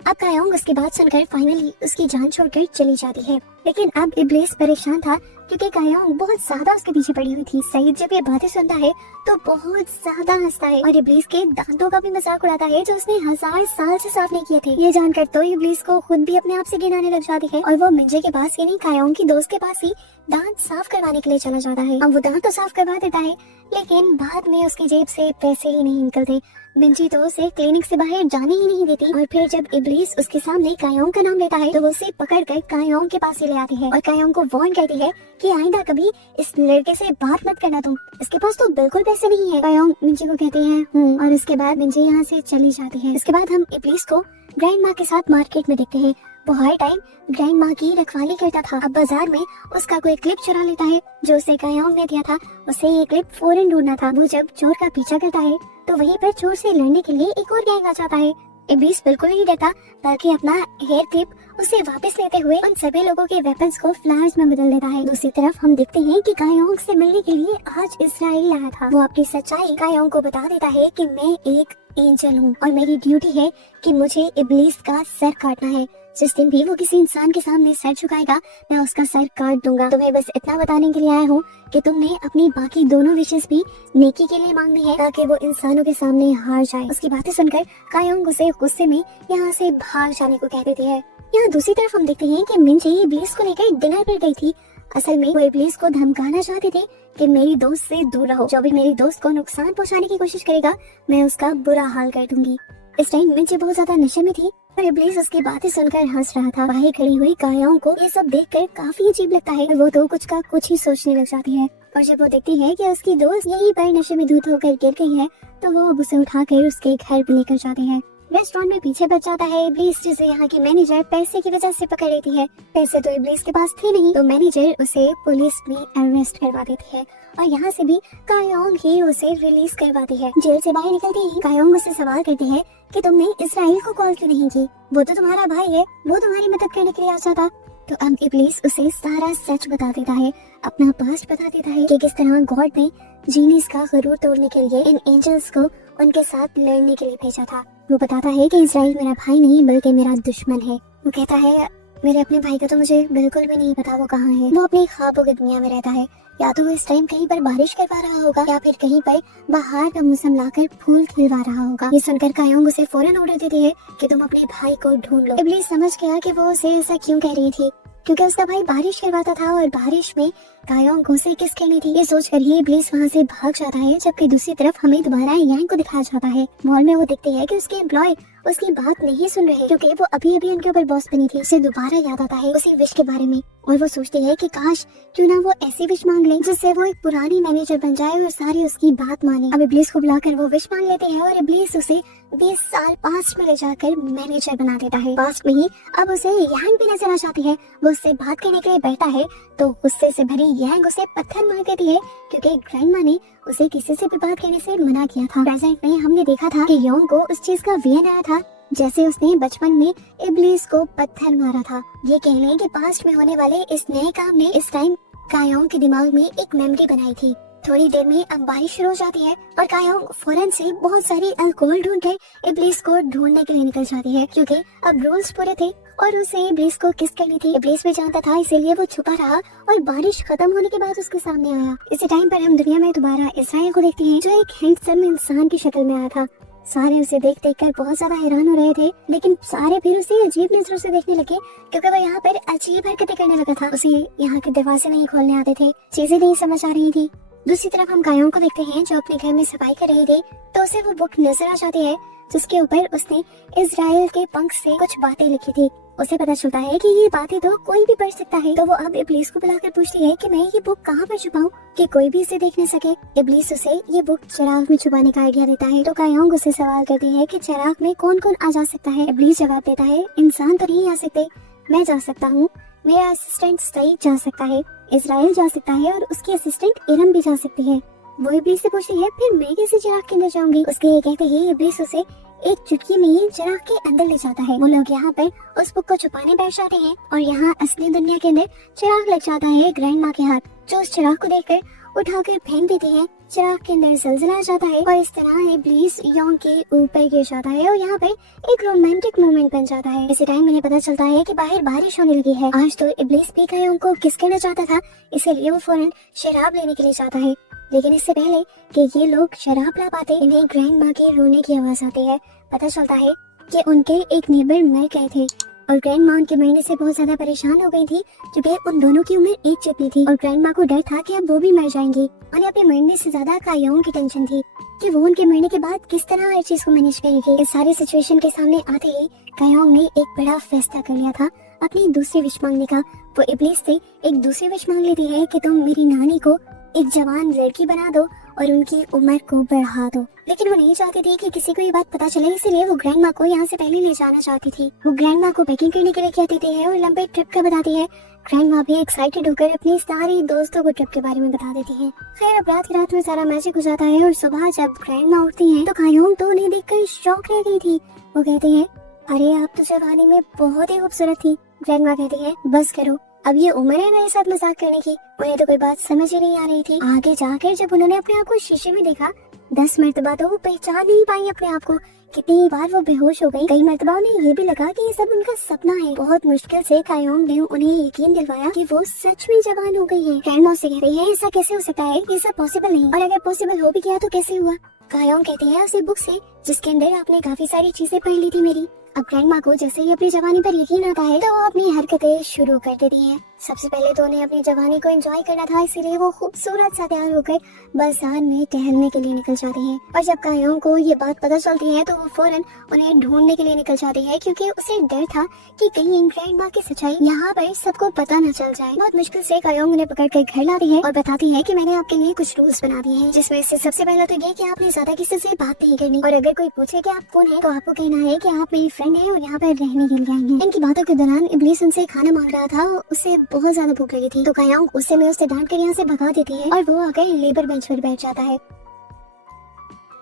अब कायोंग उसकी बात सुनकर फाइनली उसकी जान छोड़कर चली जाती है, लेकिन अब इब्लीस परेशान था क्योंकि कायोंग बहुत ज्यादा उसके पीछे पड़ी हुई थी। सईद जब ये बातें सुनता है तो बहुत ज्यादा हंसता है और इब्लीस के दांतों का भी मजाक उड़ाता है जो उसने 1000 साल से साफ नहीं किए थे। ये जानकर तो इब्लीस को खुद भी अपने आप से घिन आने लग जाती है और वो मिंजे के पास यानी कायोंग की दोस्त के पास ही दांत साफ करवाने के लिए चला जाता है। अब वो दांत तो साफ करवा देता है, लेकिन बाद में उसकी जेब से पैसे ही नहीं निकलते। मिंजी तो उसे क्लिनिक से बाहर जाने ही नहीं देती और फिर जब इब्लीस उसके सामने कायोंग का नाम लेता है तो वो उसे पकड़कर कायोंग के पास ही ले आती है और कायोंग को वार्न करती है कि आइंदा कभी इस लड़के से बात मत करना, तुम इसके पास तो बिल्कुल पैसे नहीं है। कायोंग मिंजी को कहती है और इसके बाद मिंजी यहाँ से चली जाती है। इसके बाद हम इब्लीस को ग्रैंड माँ के साथ मार्केट में देखते हैं। वो हर टाइम ग्रैंड माँ की रखवाली करता था। अब बाजार में उसका कोई क्लिप चुरा लेता है जो उसे कायोंग ने दिया था। उसे ये क्लिप फौरन ढूंढना था। वो जब चोर का पीछा करता है तो वहीं पर चोर से लड़ने के लिए एक और गैंग आ जाता है। इब्लीस बिल्कुल नहीं डरता, बल्कि अपना हेयर क्लिप उसे वापस लेते हुए उन सभी लोगों के वेपन्स को फ्लैश में बदल देता है। दूसरी तरफ हम देखते हैं कि कायोंग से मिलने के लिए आज इस्राइल आया था। वो अपनी सच्चाई कायोंग को बता देता है कि मैं एक एंजल हूँ और मेरी ड्यूटी है कि मुझे इब्लीस का सर काटना है। जिस दिन भी वो किसी इंसान के सामने सर झुकाएगा मैं उसका सर काट दूंगा। तुम्हें बस इतना बताने के लिए आया हूँ कि तुमने अपनी बाकी दोनों विशेष भी नेकी के लिए मांगनी है ताकि वो इंसानों के सामने हार जाए। उसकी बातें सुनकर कायोंग उसे गुस्से में यहाँ से भाग जाने को कह देती है। यहाँ दूसरी तरफ हम देखते हैं कि मिंजी इब्लीस को लेकर डिनर पर गई थी। असल में वो इब्लीस को धमकाना चाहते थे कि मेरी दोस्त से दूर रहो, जो भी मेरी दोस्त को नुकसान पहुंचाने की कोशिश करेगा मैं उसका बुरा हाल कर दूंगी। इस टाइम मिंजी बहुत ज्यादा नशे में थी और इब्लीस उसकी बातें सुनकर हंस रहा था। बाहर खड़ी हुई कायोंग को ये सब देखकर काफी अजीब लगता है। वो तो कुछ का कुछ ही सोचने लग जाती है और जब वो देखती है कि उसकी दोस्त यहीं पर नशे में धुत होकर गिर गई है तो वो अब उसे उठाकर उसके घर पे लेकर जाती है। रेस्टोरेंट में पीछे बच जाता है इब्लीस, जिसे यहाँ की मैनेजर पैसे की वजह से पकड़ लेती है। पैसे तो इब्लीस के पास थे नहीं, तो मैनेजर उसे पुलिस में अरेस्ट करवा देती है और यहाँ से भी कायोंग ही उसे रिलीज करवाती है। जेल से बाहर निकलते ही कायोंग उससे सवाल करती है कि तुमने इस्राइल को कॉल क्यों नहीं की, वो तो तुम्हारा भाई है, वो तुम्हारी मदद करने के लिए आ जाता। तो अब इब्लीस उसे सारा सच बता देता है, अपना पास्ट बता देता है कि किस तरह गॉड ने जीनिस का गरूर तोड़ने के लिए इन एंजल्स को उनके साथ लड़ने के लिए भेजा था। वो बताता है कि इस्राइल मेरा भाई नहीं बल्कि मेरा दुश्मन है। वो कहता है मेरे अपने भाई का तो मुझे बिल्कुल भी नहीं पता वो कहाँ है। वो अपनी ख्वाबों की दुनिया में रहता है, या तो वो इस टाइम कहीं पर बारिश करवा रहा होगा या फिर कहीं पर बाहर का मौसम लाकर फूल खिलवा रहा होगा। ये सुनकर कायोंग उसे फौरन ऑर्डर देती है कि तुम अपने भाई को ढूंढ लो। इब्लीस समझ गया कि वो उसे ऐसा क्यों कह रही थी, क्योंकि उसका भाई बारिश करवाता था और बारिश में कायोंग उसे किस करनी थी। ये सोचकर ही इब्लीस वहाँ से भाग जाता है, जबकि दूसरी तरफ हमें दोबारा यांग को दिखाया जाता है। मॉल में वो देखते हैं कि उसके एम्प्लॉय उसकी बात नहीं सुन रहे क्योंकि वो अभी अभी उनके ऊपर बॉस बनी थी। उसे दोबारा याद आता है उसी विश के बारे में और वो सोचती है कि काश क्यों ना वो ऐसी विश मांग ले जिससे वो एक पुरानी मैनेजर बन जाए और सारी उसकी बात माने। अब इब्लीस को बुलाकर वो विश मांग लेते हैं और इब्लीस उसे 20 साल पास्ट में ले जाकर मैनेजर बना देता है। पास्ट में ही अब उसे यांग भी नजर आ जाती है। वो उससे बात करने के लिए बैठा है तो गुस्से से भरी यांग उसे पत्थर मार देती है क्योंकि ग्रैंडमा ने उसे किसी से भी बात करने से मना किया था। प्रेजेंट में हमने देखा था कि योंग को उस चीज का वेन आया था जैसे उसने बचपन में इब्लीस को पत्थर मारा था। ये कह लें कि पास्ट में होने वाले इस नए काम ने इस टाइम कायोंग के दिमाग में एक मेमोरी बनाई थी। थोड़ी देर में अब बारिश शुरू हो जाती है और कायोंग फौरन से बहुत सारी अल्कोहल ढूंढकर इब्लीस को ढूंढने के लिए निकल जाती है क्योंकि अब रूल्स पूरे थे और उसे इब्लीस को किस करनी थी। इब्लीस भी जानता था, इसीलिए वो छुपा रहा और बारिश खत्म होने के बाद उसके सामने आया। इसी टाइम पर हम दुनिया में दोबारा इस्राइल को देखते हैं जो एक हैंडसम इंसान की शक्ल में आया था। सारे उसे देख देख कर बहुत ज्यादा हैरान हो रहे थे, लेकिन सारे फिर उसे अजीब नजरों से देखने लगे क्योंकि वो यहाँ पर अजीब हरकतें करने लगा था। उसे यहाँ के दरवाजे नहीं खोलने आते थे, चीजें नहीं समझ आ रही थी। दूसरी तरफ हम कायोंग को देखते हैं जो अपने घर में सफाई कर रही थी, तो उसे वो बुक नजर आ जाती है जिसके ऊपर उसने इजराइल के पंख से कुछ बातें लिखी थी। उसे पता चलता है कि ये बातें तो कोई भी पढ़ सकता है, तो वो अब इब्लीस को बुलाकर पूछती है कि मैं ये बुक कहाँ पर छुपाऊं कि कोई भी इसे देख न सके। इब्लीस उसे ये बुक चिराग में छुपाने का आइडिया देता है, तो कायोंग उसे सवाल करती है कि चिराग में कौन कौन आ जा सकता है। इब्लीस जवाब देता है इंसान तो नहीं आ सकते, मैं जा सकता हूँ, मेरा असिस्टेंट सईद जा सकता है, इजराइल जा सकता है और उसकी असिस्टेंट इरम भी जा सकती है। वो इब्लीस से पूछती है फिर मैं कैसे चिराग के अंदर जाऊंगी। उसके ये कहते ही इब्लीस उसे एक चुटकी में ही चिराग के अंदर ले जाता है। वो लोग यहाँ पर उस बुक को छुपाने बैठ जाते हैं और यहाँ असली दुनिया के अंदर चिराग लग जाता है ग्रैंड माँ के हाथ, जो उस चिराग को देखकर उठाकर फेंक देती है। चिराग के अंदर जलजला आ जाता है और इस तरह इब्लीस योंग के ऊपर गिर जाता है और यहाँ पर एक रोमांटिक मोमेंट बन जाता है। इसी टाइम मुझे पता चलता है कि बाहर बारिश होने लगी है। आज तो इब्लीस भी कायोंग को किस करना चाहता था, इसीलिए वो फौरन शराब लेने के लिए जाता है। लेकिन इससे पहले कि ये लोग शराब ला पाते, इन्हें ग्रैंड माँ के रोने की आवाज आती है। पता चलता है कि उनके एक नेबर मर गए थे और ग्रैंड माँ उनके मरने से बहुत ज्यादा परेशान हो गई थी क्योंकि उन दोनों की उम्र एक जितनी थी और ग्रैंड माँ को डर था कि अब वो भी मर जाएंगी। उन्हें अपने मरने से ज्यादा कायोंग की टेंशन थी कि वो उनके मरने के बाद किस तरह हर चीज को मैनेज करेगी। इस सारी सिचुएशन के सामने आते ही कायोंग ने एक बड़ा फैसला कर लिया था अपनी दूसरी विश मांगने का। वो इब्लीस से एक दूसरी विश मांग लेती है कि तुम मेरी नानी को एक जवान लड़की बना दो और उनकी उम्र को बढ़ा दो। लेकिन वो नहीं चाहती थी कि किसी को ये बात पता चले, इसलिए वो ग्रैंड माँ को यहाँ से पहले ले जाना चाहती थी। वो ग्रैंड माँ को पैकिंग करने के लिए कहती थी और लंबे ट्रिप का बताती है। ग्रैंड माँ भी एक्साइटेड होकर अपनी सारी दोस्तों को ट्रिप के बारे में बता देती है। खैर अब रात में सारा मैजिक हो जाता है और सुबह जब ग्रैंड माँ उठती है तो कायोंग तो उन्हें देखकर शॉक रह गई थी। वो कहती है अरे आप तो जवानी में बहुत ही खूबसूरत थी। ग्रैंड माँ कहती है बस करो, अब ये उम्र है मेरे साथ मजाक करने की। उन्हें तो कोई बात समझ ही नहीं आ रही थी। आगे जाकर जब उन्होंने अपने आप को शीशे में देखा 10 मरतबा तो वो पहचान नहीं पाई अपने आप को। कितनी बार वो बेहोश हो गई। कई मरतबा उन्हें ये भी लगा कि ये सब उनका सपना है। बहुत मुश्किल से कायोंग ने उन्हें यकीन दिलवाया कि वो सच में जवान हो गई है। ग्रैंड माँ से कह रही है ऐसा कैसे हो सकता है, ये सब पॉसिबल नहीं, और अगर पॉसिबल हो भी गया तो कैसे हुआ। कायोंग कहती है उसी बुक से जिसके अंदर आपने काफी सारी चीजें पढ़ ली थी मेरी। अब ग्रैंड माँ को जैसे ही अपनी जवानी पर यकीन आता है तो वो अपनी हरकतें शुरू कर देती है। सबसे पहले तो उन्हें अपनी जवानी को एंजॉय करना था, इसीलिए वो खूबसूरत सा तैयार होकर बाजार में टहलने के लिए निकल जाती है। और जब कायोंग को ये बात पता चलती है तो वो फौरन उन्हें ढूंढने के लिए निकल जाती है क्योंकि उसे डर था कि कहीं ग्रैंड माँ की सच्चाई यहाँ पर सबको पता न चल जाए। बहुत मुश्किल से कायोंग उन्हें पकड़ कर घर लाती है और बताती है कि मैंने आपके लिए कुछ रूल्स बना दिए हैं, जिसमें से सबसे पहला तो ये कि आपने ज्यादा किसी से बात नहीं करनी, और अगर कोई पूछे कि आप कौन है तो आपको कहना है कि आप मेरी फ्रेंड है और यहाँ पर रहने के लिए आई हैं। इनकी बातों के दौरान इब्लीस उनसे खाना मांग रहा था, उसे बहुत ज्यादा भूख लगी थी, तो कायोंग उससे में उसे डांट कर यहाँ से भगा देती है और वो आकर लेबर बेंच पर बैठ जाता है।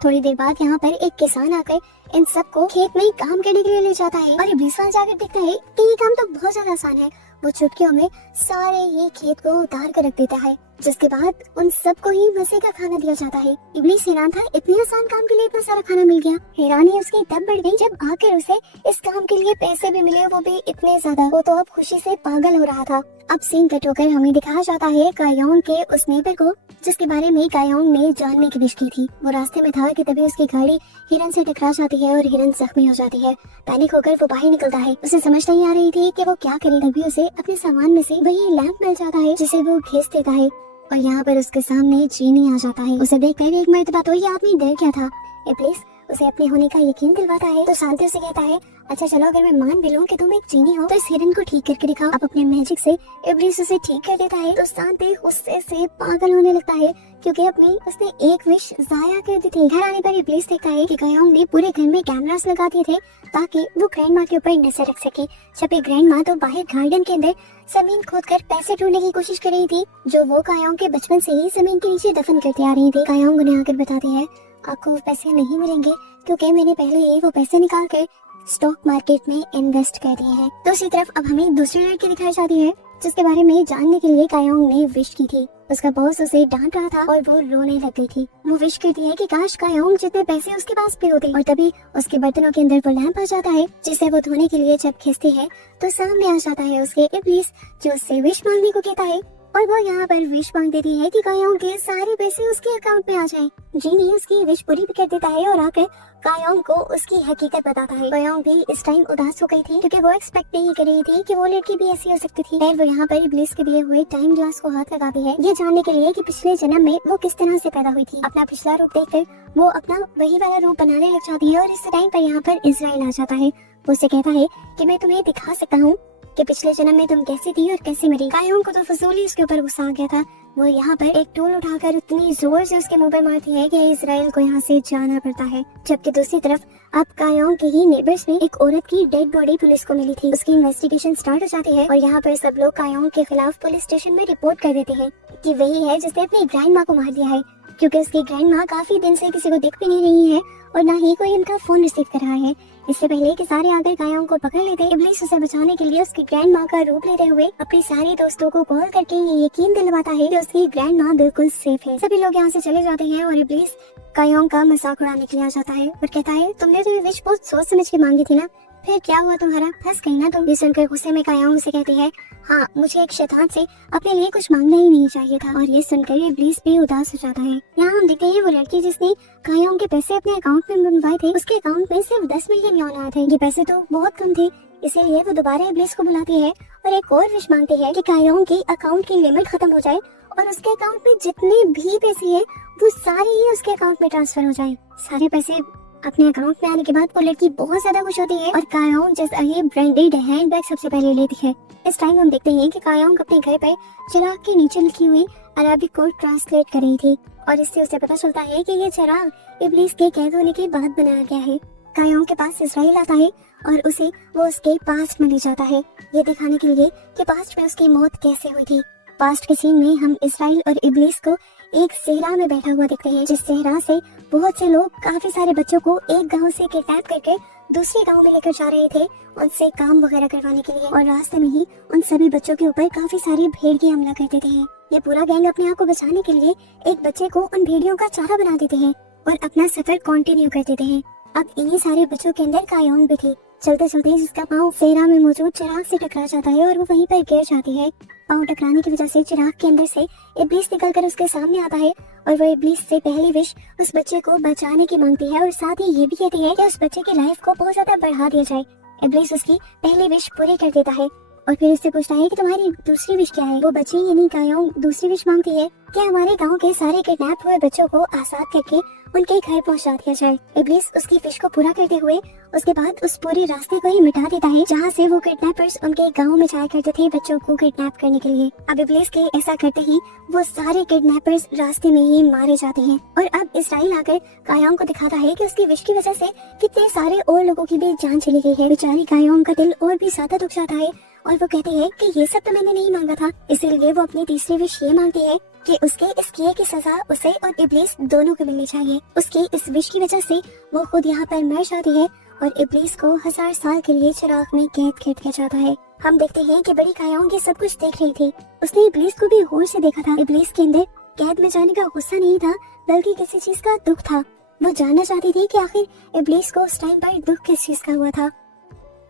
थोड़ी देर बाद यहाँ पर एक किसान आकर इन सबको खेत में काम करने के लिए ले जाता है और इब्लीस वहाँ जाकर देखता है कि ये काम तो बहुत ज्यादा आसान है। वो चुटकियों में सारे ये खेत को उतार कर रख देता है, जिसके बाद उन सबको ही मजे का खाना दिया जाता है। इब्लीस हैरान था, इतने आसान काम के लिए इतना सारा खाना मिल गया। हैरानी उसकी तब बढ़ गई जब आकर उसे इस काम के लिए पैसे भी मिले, वो भी इतने ज्यादा। वो तो अब खुशी से पागल हो रहा था। अब सीन कट होकर हमें दिखाया जाता है कायोंग के उस नेबर को जिसके बारे में कायोंग ने जानने की विश की थी। वो रास्ते में था कि तभी उसकी गाड़ी हिरन से टकरा जाती है और हिरन जख्मी हो जाती है। पैनिक होकर वो बाहर निकलता है। उसे समझ नहीं आ रही थी कि वो क्या करे। तभी उसे अपने सामान में से वही लैंप मिल जाता है जिसे वो घिस देता है और यहाँ पर उसके सामने चीनी आ जाता है। उसे देखकर एक मर्तबा तो ये आदमी डर गया था। इब्लीस उसे अपने होने का यकीन दिलवाता है तो शांति से कहता है अच्छा चलो, अगर मैं मान भी लूं कि तुम एक जीनी हो तो इस हिरन को ठीक करके दिखाओ। अब अपने मैजिक से इब्लीस उसे ठीक कर देता है तो शांति गुस्से से पागल होने लगता है क्योंकि अपनी उसने एक विश जाया कर दी थी। घर आने पर इब्लीस देखता है कि कायोंग ने पूरे घर में कैमरास लगा दिए थे ताकि वो ग्रैंड माँ के ऊपर नजर रख सके। जबकि ग्रैंड माँ तो बाहर गार्डन के अंदर जमीन खोदकर पैसे ढूंढने की कोशिश कर रही थी, जो वो कायोंग के बचपन से ही जमीन के नीचे दफन करते आ रही थी। कायोंग उन्हें आकर बताती है आपको वो पैसे नहीं मिलेंगे क्योंकि मैंने पहले ही वो पैसे निकाल कर स्टॉक मार्केट में इन्वेस्ट कर दिए हैं। दूसरी तरफ अब हमें दूसरी लड़की दिखाई जाती है जिसके बारे में जानने के लिए कायोंग ने विश की थी। उसका बॉस उसे डांट रहा था और वो रोने लग गई थी। वो विश करती है कि काश कायोंग जितने पैसे उसके पास भी होते, और तभी उसके बर्तनों के अंदर वो लैंप आ जाता है जिसे वो धोने के लिए जब खींचती है तो सामने आ जाता है उसके इब्लीस, जो उससे विश मांगने को कहता है। और वो यहाँ पर विश मांग देती है कि कायोंग के सारे पैसे उसके अकाउंट में आ जाएं। जीनी उसकी विश पूरी भी कर देता है और आकर कायोंग को उसकी हकीकत बताता है। कायोंग भी इस टाइम उदास हो गई थी क्योंकि वो एक्सपेक्ट नहीं कर रही थी कि वो लड़की भी ऐसी हो सकती थी। वो यहाँ पर इब्लीस के दिए हुए टाइम ग्लास को हाथ लगाती है ये जानने के लिए कि पिछले जन्म में वो किस तरह से पैदा हुई थी। अपना पिछला रूप देखकर वो अपना वही वाला रूप बनाने लग जाती है और इस टाइम पर यहाँ पर इजराइल आ जाता है। वो उसे कहता है कि मैं तुम्हें दिखा सकता हूँ कि पिछले जन्म में तुम कैसी थी और कैसे मरी। कायोंग को तो फजूली उसके ऊपर गुस्सा आ गया था। वो यहाँ पर एक टूल उठाकर इतनी जोर से उसके मुंह पर मारती है कि इजराइल को यहाँ से जाना पड़ता है। जबकि दूसरी तरफ अब कायोंग के ही नेबर्स में एक औरत की डेड बॉडी पुलिस को मिली थी। उसकी इन्वेस्टिगेशन स्टार्ट हो जाती है और यहाँ पर सब लोग कायोंग के खिलाफ पुलिस स्टेशन में रिपोर्ट कर देते हैं कि वही है जिसने अपनी ग्रैंड माँ को मार दिया है, क्योंकि उसकी ग्रैंड माँ काफी दिन से किसी को दिख भी नहीं रही है और ना ही कोई उनका फोन रिसीव कर रहा है। इससे पहले कि सारे आकर कायोंग को पकड़ लेते, इब्लीस उसे बचाने के लिए उसकी ग्रैंड माँ का रूप लेते हुए अपने सारे दोस्तों को कॉल करके ये यकीन दिलवाता है कि उसकी ग्रैंड माँ बिल्कुल सेफ है। सभी लोग यहाँ से चले जाते हैं और इब्लीस कायोंग का मजाक उड़ाने के लिए आ जाता है और कहता है तुमने तो विश बहुत सोच समझ के मांगी थी ना, फिर क्या हुआ तुम्हारा, फंस गई ना तुम। ये सुनकर गुस्से में कायोंग से कहती है हाँ मुझे एक शैतान से अपने लिए कुछ मांगना ही नहीं चाहिए था। और ये सुनकर इब्लीस भी उदास हो जाता है। यहाँ हम देखते हैं वो लड़की जिसने कायोंग के पैसे अपने अकाउंट में बनवाए थे, उसके अकाउंट में सिर्फ 10 मिलियन यौन आए थे। ये पैसे तो बहुत कम थे, इसीलिए वो दोबारा इब्लीस को बुलाती है और एक और विश मांगती है कि कायोंग की अकाउंट की लिमिट खत्म हो जाए और उसके अकाउंट में जितने भी पैसे हैं वो सारे ही उसके अकाउंट में ट्रांसफर हो जाए। सारे पैसे अपने अकाउंट में आने के बाद वो लड़की बहुत ज्यादा खुश होती है और कायोंग जैसा ही ब्रांडेड हैंडबैग सबसे पहले लेती है। इस टाइम हम देखते हैं कि कायोंग अपने घर पर चिराग के नीचे लिखी हुई अरबिक कोड ट्रांसलेट कर रही थी और इससे उसे पता चलता है कि ये चिराग इब्लीस के कैद होने के बाद बनाया गया है। कायोंग के पास इजराइल आता है और उसे वो उसके पास्ट में ले जाता है ये दिखाने के लिए कि पास्ट में उसकी मौत कैसे हुई थी। पास्ट के सीन में हम इजराइल और इब्लीस को एक सेहरा में बैठा हुआ देखते हैं, जिस सेहरा से बहुत से लोग काफी सारे बच्चों को एक गांव से किडनैप करके दूसरे गांव में लेकर जा रहे थे उनसे काम वगैरह करवाने के लिए, और रास्ते में ही उन सभी बच्चों के ऊपर काफी सारे भेड़िए हमला कर देते हैं। ये पूरा गैंग अपने आप को बचाने के लिए एक बच्चे को उन भेड़ियों का चारा बना देते हैं और अपना सफर कंटिन्यू कर देते हैं। अब इन्हीं सारे बच्चों के अंदर कायोंग भी थी। चलते चलते जिसका पाँव सेहरा में मौजूद चिराग से टकरा जाता है और वो वहीं पर गिर जाती है। पाँव टकराने की वजह से चिराग के अंदर से इब्लीस निकलकर उसके सामने आता है और वो इब्लीस से पहली विश उस बच्चे को बचाने की मांगती है और साथ ही ये भी कहती है कि उस बच्चे की लाइफ को बहुत ज्यादा बढ़ा दिया जाए। इब्लीस उसकी पहली विश पूरी कर देता है और फिर उससे पूछता है कि तुम्हारी दूसरी विश क्या है। वो बच्ची यानी कायोंग दूसरी विश मांगती है कि हमारे गांव के सारे किडनैप हुए बच्चों को आजाद करके उनके घर पहुंचा दिया जाए। इब्लीस उसकी विश को पूरा करते हुए उसके बाद उस पूरे रास्ते को ही मिटा देता है जहाँ से वो किडनैपर्स उनके गांव में जाया करते थे बच्चों को किडनैप करने के लिए। अब इब्लीस के ऐसा करते ही वो सारे किडनैपर्स रास्ते में ही मारे जाते हैं और अब इस्राइल आकर कायोंग को दिखाता है कि उसकी विश की वजह से कितने सारे और लोगों की भी जान चली गई है। बेचारी कायोंग का दिल और भी ज्यादा दुख जाता है और वो कहती है कि ये सब तो मैंने नहीं मांगा था। इसीलिए वो अपनी तीसरी विश ये मांगती है कि उसके इस किए की सजा उसे और इब्लीस दोनों को मिलनी चाहिए। उसकी इस विश की वजह से वो खुद यहाँ पर मर जाती है और इब्लीस को 1000 साल के लिए चिराग में कैद कर दिया जाता है। हम देखते हैं कि बड़ी कायोंग ये सब कुछ देख रही थी। उसने इब्लीस को भी गौर से देखा था। इब्लीस के अंदर कैद में जाने का गुस्सा नहीं था बल्कि किसी चीज का दुख था। वो जानना चाहती थी कि आखिर इब्लीस को उस टाइम पर दुख किस चीज का हुआ था।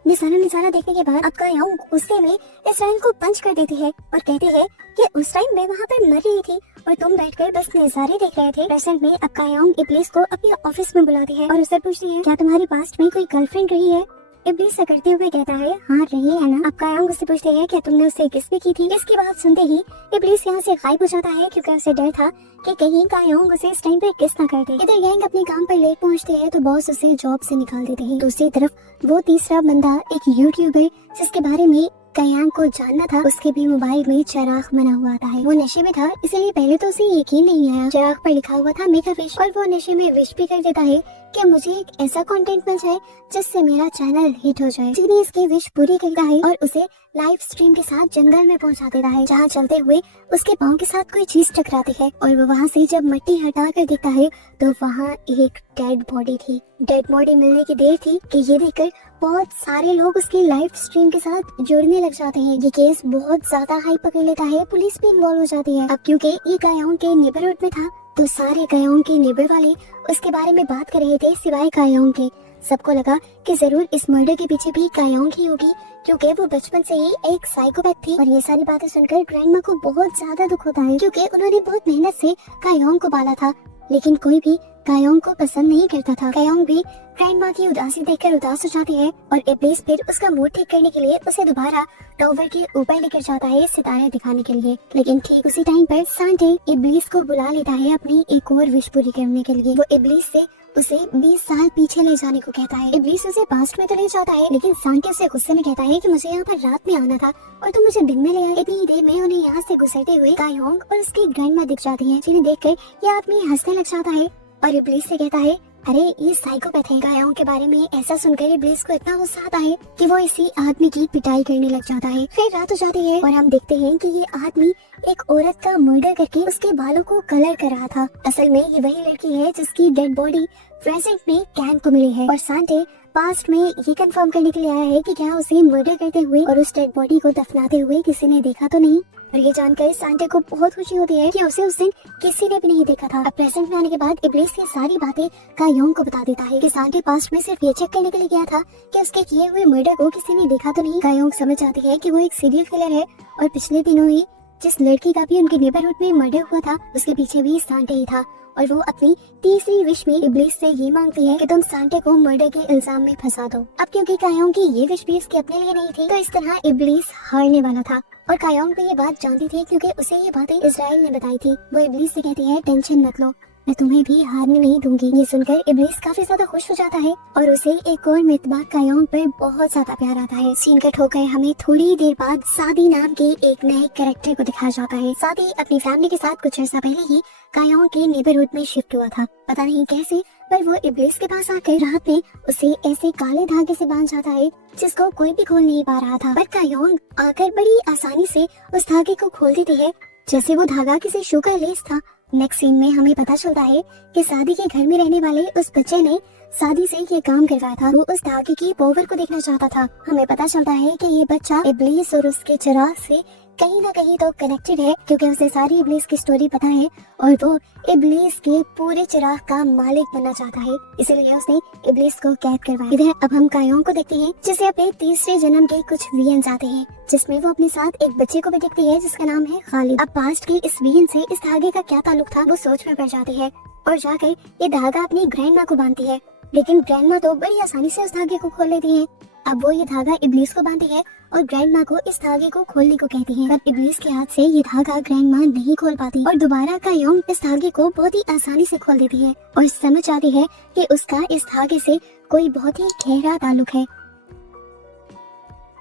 ये सारा नजारा देखने के बाद अब कायोंग गुस्से में इस्राइल को पंच कर देती है और कहती है कि उस टाइम मैं वहाँ पर मर रही थी और तुम बैठकर बस नजारे देख रहे थे। प्रेजेंट में अब कायोंग इब्लीस को अपने ऑफिस में बुलाती है और उससे पूछती है क्या तुम्हारी पास्ट में कोई गर्लफ्रेंड रही है। इब्लीस करते हुए कहता है हाँ रही है ना। अब कायोंग उससे पूछते हैं क्या तुमने उससे किस भी की थी। इसकी बात सुनते ही इब्लीस यहाँ से गायब हो जाता है क्योंकि उसे डर था कि कहीं कायोंग उसे इस टाइम पे किस ना कर दे। इधर गैंग अपने काम पर लेट पहुँचते हैं तो बॉस उसे जॉब से निकाल देते हैं। दूसरी तरफ वो तीसरा बंदा एक यूट्यूबर जिसके बारे में कायोंग को जानना था, उसके भी मोबाइल में चिराग बना हुआ था। वो नशे में था इसलिए पहले तो उसे यकीन नहीं आया। चिराग पर लिखा हुआ था मेक अ विश और वो नशे में विश भी कर देता है कि मुझे एक ऐसा कंटेंट मिल जाए जिससे मेरा चैनल हिट हो जाए। जिन्हें इसकी विश पूरी करता है और उसे लाइव स्ट्रीम के साथ जंगल में पहुंचा देता है जहाँ चलते हुए उसके पाँव के साथ कोई चीज टकराती है और वो वहाँ से जब मिट्टी हटा कर देखता है तो वहाँ एक डेड बॉडी थी। डेड बॉडी मिलने की देर थी कि ये देखकर बहुत सारे लोग उसकी लाइव स्ट्रीम के साथ जुड़ने लग जाते हैं। ये केस बहुत ज्यादा हाई पकड़ लेता है, पुलिस भी इन्वॉल्व हो जाती है। अब क्योंकि ये कायोंग के नेबरहुड में था तो सारे कायोंग के नेबर वाले उसके बारे में बात कर रहे थे सिवाय कायोंग के। सबको लगा कि जरूर इस मर्डर के पीछे भी कायोंग ही होगी क्योंकि वो बचपन से ही एक साइकोपैथ थी। और ये सारी बातें सुनकर ग्रैंडमा को बहुत ज्यादा दुख होता है, क्योंकि उन्होंने बहुत मेहनत से कायोंग को पाला था, लेकिन कोई भी कायोंग को पसंद नहीं करता था। कायोंग भी ग्रैंडमा की उदासी देखकर उदास हो जाती है और इब्लीस फिर उसका मूड ठीक करने के लिए उसे दोबारा टॉवर के ऊपर लेकर जाता है सितारे दिखाने के लिए। लेकिन ठीक उसी टाइम पर सांटे इब्लीस को बुला लेता है अपनी एक और विश पूरी करने के लिए। वो इब्लीस से उसे 20 साल पीछे ले जाने को कहता है। इब्लीस उसे पास्ट में तो ले जाता है, लेकिन सांटे उसे गुस्से में कहता है कि मुझे यहाँ पर रात में आना था और तुम मुझे दिन में ले आए। इतनी देर में उन्हें यहाँ से गुजरते हुए कायोंग और उसकी ग्रैंडमा दिख जाती है, जिन्हें देखकर ये आदमी हंसने लग जाता है और इब्लीस से कहता है, अरे ये साइकोपैथ है। कायोंग के बारे में ऐसा सुनकर इब्लीस को इतना गुस्सा आता है कि वो इसी आदमी की पिटाई करने लग जाता है। फिर रात हो जाती है और हम देखते हैं कि ये आदमी एक औरत का मर्डर करके उसके बालों को कलर कर रहा था। असल में ये वही लड़की है जिसकी डेड बॉडी प्रेजेंट में कैन को मिली है और सांटे पास्ट में ये कंफर्म करने के लिए आया है कि क्या उसे मर्डर करते हुए और उस डेड बॉडी को दफनाते हुए किसी ने देखा तो नहीं। और ये जानकर सांटे को बहुत खुशी होती है कि उसे उस दिन किसी ने भी नहीं देखा था। अब प्रेजेंट में आने के बाद इब्लीस ये सारी बातें कायोंग को बता देता है कि सांटे पास्ट में सिर्फ ये चेक करने के लिए गया था कि उसके किए हुए मर्डर को किसी ने देखा तो नहीं। कायोंग समझ जाती है कि वो एक सीरियल किलर है और पिछले दिनों ही जिस लड़की का भी उनके नेबरहुड में मर्डर हुआ था उसके पीछे भी सांटे ही था। और वो अपनी तीसरी विश में इब्लीस से ये मांगती है कि तुम सांटे को मर्डर के इल्जाम में फंसा दो। अब क्योंकि कायोंग की ये विश भी उसके अपने लिए नहीं थी, तो इस तरह इब्लीस हारने वाला था। और कायोंग भी ये बात जानती थी क्योंकि उसे ये बातें इजराइल ने बताई थी। वो इब्लीस से कहती है, टेंशन मत लो, मैं तुम्हें भी हारने नहीं दूंगी। ये सुनकर इब्लीस काफी ज्यादा खुश हो जाता है और उसे एक और मर्तबा कायोंग पर बहुत ज्यादा प्यार आता है। सीन कट होकर हमें थोड़ी देर बाद सादी नाम के एक नए कैरेक्टर को दिखाया जाता है। सादी अपनी फैमिली के साथ कुछ अर्सा पहले ही कायोंग के नेबरहुड में शिफ्ट हुआ था। पता नहीं कैसे पर वो इब्लीस के पास आकर रात में उसे ऐसे काले धागे से बांध जाता है जिसको कोई भी खोल नहीं पा रहा था। पर कायोंग आकर बड़ी आसानी से उस धागे को खोल देती है, जैसे वो धागा किसी शू का लेस था। नेक्स्ट सीन में हमें पता चलता है कि सादी के घर में रहने वाले उस बच्चे ने सादी से ये काम करवाया था। वो उस धागे की पावर को देखना चाहता था। हमें पता चलता है कि ये बच्चा इब्लीस और उसके चिराग से कहीं ना कहीं तो कनेक्टेड है, क्योंकि उसे सारी इब्लीस की स्टोरी पता है और वो इब्लीस के पूरे चिराग का मालिक बनना चाहता है, इसीलिए उसने इब्लीस को कैद करवाया। इधर अब हम कायोंग को देखते हैं, जिसे अपने तीसरे जन्म के कुछ विजन्स आते हैं, जिसमें वो अपने साथ एक बच्चे को भी देखती है जिसका नाम है खालिद। अब पास्ट के इस विजन से इस धागे का क्या ताल्लुक था वो सोच में पड़ जाती है और जाकर ये धागा अपनी ग्रैंडमा को बांधती है, लेकिन ग्रैंडमा तो बड़ी आसानी से उस धागे को खोल लेती है। अब वो ये धागा इब्लीस को बांधती है और ग्रैंडमा को इस धागे को खोलने को कहती है, पर इब्लीस के हाथ से ये धागा ग्रैंडमा नहीं खोल पाती और दोबारा कायोंग इस धागे को बहुत ही आसानी से खोल देती है और समझ आती है कि उसका इस धागे से कोई बहुत ही गहरा ताल्लुक है।